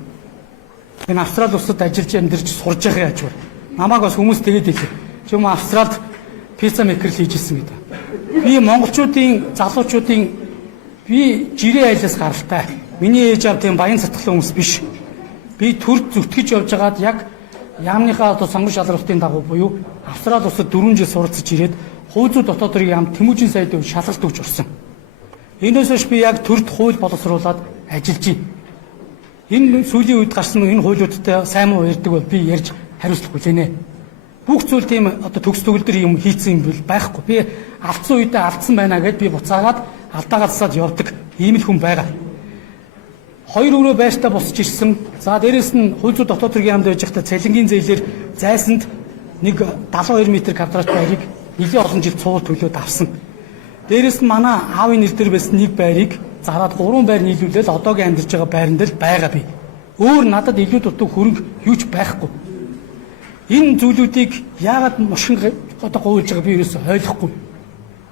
Энэ Австрали улсад ажиллаж амьдарч сурж байгаа яаж вэ? Намайг бас хүмүүс тэгээд хэлээ. Чи юм Австралид пицца мейкер хийж ирсэн гэдэг. Би монголчуудын залуучуудын би жирийн айлаас гаралтай. Миний ээж аав тийм баян сатгалан хүмүүс биш. Би төрд зүтгэж явж байгаад яг яамныхаа одоо сонгон шалралтын дагуу буюу Австрали улсад 4 жил суралцж ирээд хууль зүйн дотоод хэргийн яам Тэмүүжин сайдын шалгалт өгч орсон. Энээс хойш би яг төрд хууль боловсруулад ажиллаж байна. Энэ сүүлийн үед гарсан энэ хуулиудтай сайн муу ярьдаг бол би ярьж хариуцлах хүлээнэ. Бүх зүйл тийм одоо төгс төгөлдөр юм хийцэн юм бол байхгүй. Би алдсан үедээ алдсан байна гэд би буцаагаад алдаагаа засаад явдаг ийм л хүн байгаа. Хоёр өрөө байртаа босч ирсэн. За дээрэс нь хууль зүйн дотоод хэргийн яамд байж байхдаа цалингийн зээлээр зайсанд нэг 72 м квадрат байрыг нэлээд олон жил цуул төлөөд авсан. Дээрээс нь манай аавын нэр дээр байсан нэг байрыг зараад 3 байр нийлүүлээд одоогийн амьдарч байгаа байранд л байгаа би. Өөр надад илүү дутуу хөрөнгө юу ч байхгүй. Энэ зүйлүүдийг яагаад мушгин одоо гуйлж байгаа би ерөөсөй ойлгохгүй.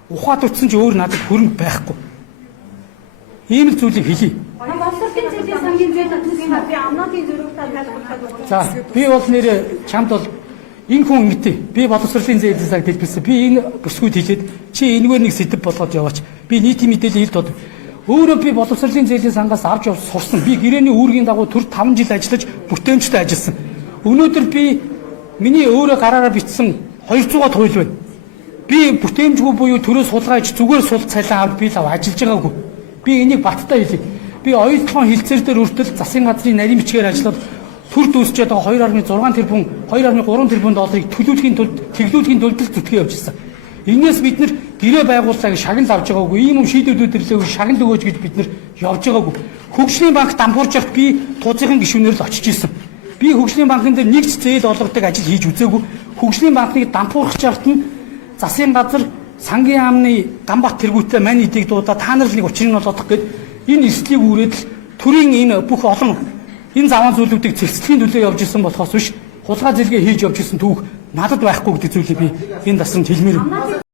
Ухаад утсан ч өөр надад хөрөнгө байхгүй. Ийм л зүйлийг хэлье. Боловсролын зээлийн сангийн зээл татсан би амнаатын зөрүүтэй тайлбарлах. За би бол нэр чамд бол энэ хүн ингэтэй. Би боловсролын зээлийн санг хэлбэлсэн. Би энэ бүсгүйд хэлээд чи энэгээр нэг сэдв болгоод яваач. Би нийтийн мэдээлэл хэл дод. Өөрөө би боловсролын зээлийн сангаас авч явж сурсан. Би гэрээний үүргийн дагуу төр 5 жил ажиллаж бүтээмжтэй ажилласан. Өнөөдөр би миний өөрөө гараараа бичсэн 200-аад хууль байна. Би бүтээмжгүй буюу төрөөс сулгааж зүгээр сул цалин аваад би л ажиллаж байгаагүй. Би энийг баттай хэлье. Би оюутлын хилцээр дээр үртэл засгийн газрын нарийн бичгээр ажиллаад төр дүүсчээд байгаа 2.6 тэрбум 2.3 тэрбум долларыг төлөвлөхийн тулд тэглүүлэхийн тулд зүтгэж явж ирсэн. Инээс бид нэр гэрээ байгууллагыг шагнал авч байгаагүй. Ийм юм шийдвэрүүд ирлээ шагнал өгөөж гэж бид нэр явж байгаагүй. Хөгжлийн банк дампуурж явахад би тууцын гишүүнээр л очиж исэн. Би хөгжлийн банкн дээр нэг ч зээл олгодог ажил хийж үзээгүй. Хөгжлийн банкныг дампуурах чарт нь засгийн газар сангийн яамны Ганбат тэргүүтээ мань эдийг дуудаа та нар л нэг учрыг нь олгох гээд энэ эслийг үрээд л төрийн энэ бүх олон энэ заван зүйлүүдийг цэгцлэхийн төлөө явж исэн болохоос биш хулгай зэрэгээ хийж явж исэн түүх надад байхгүй гэдэг зүйлийг би энэ дасрамд хэлмээр.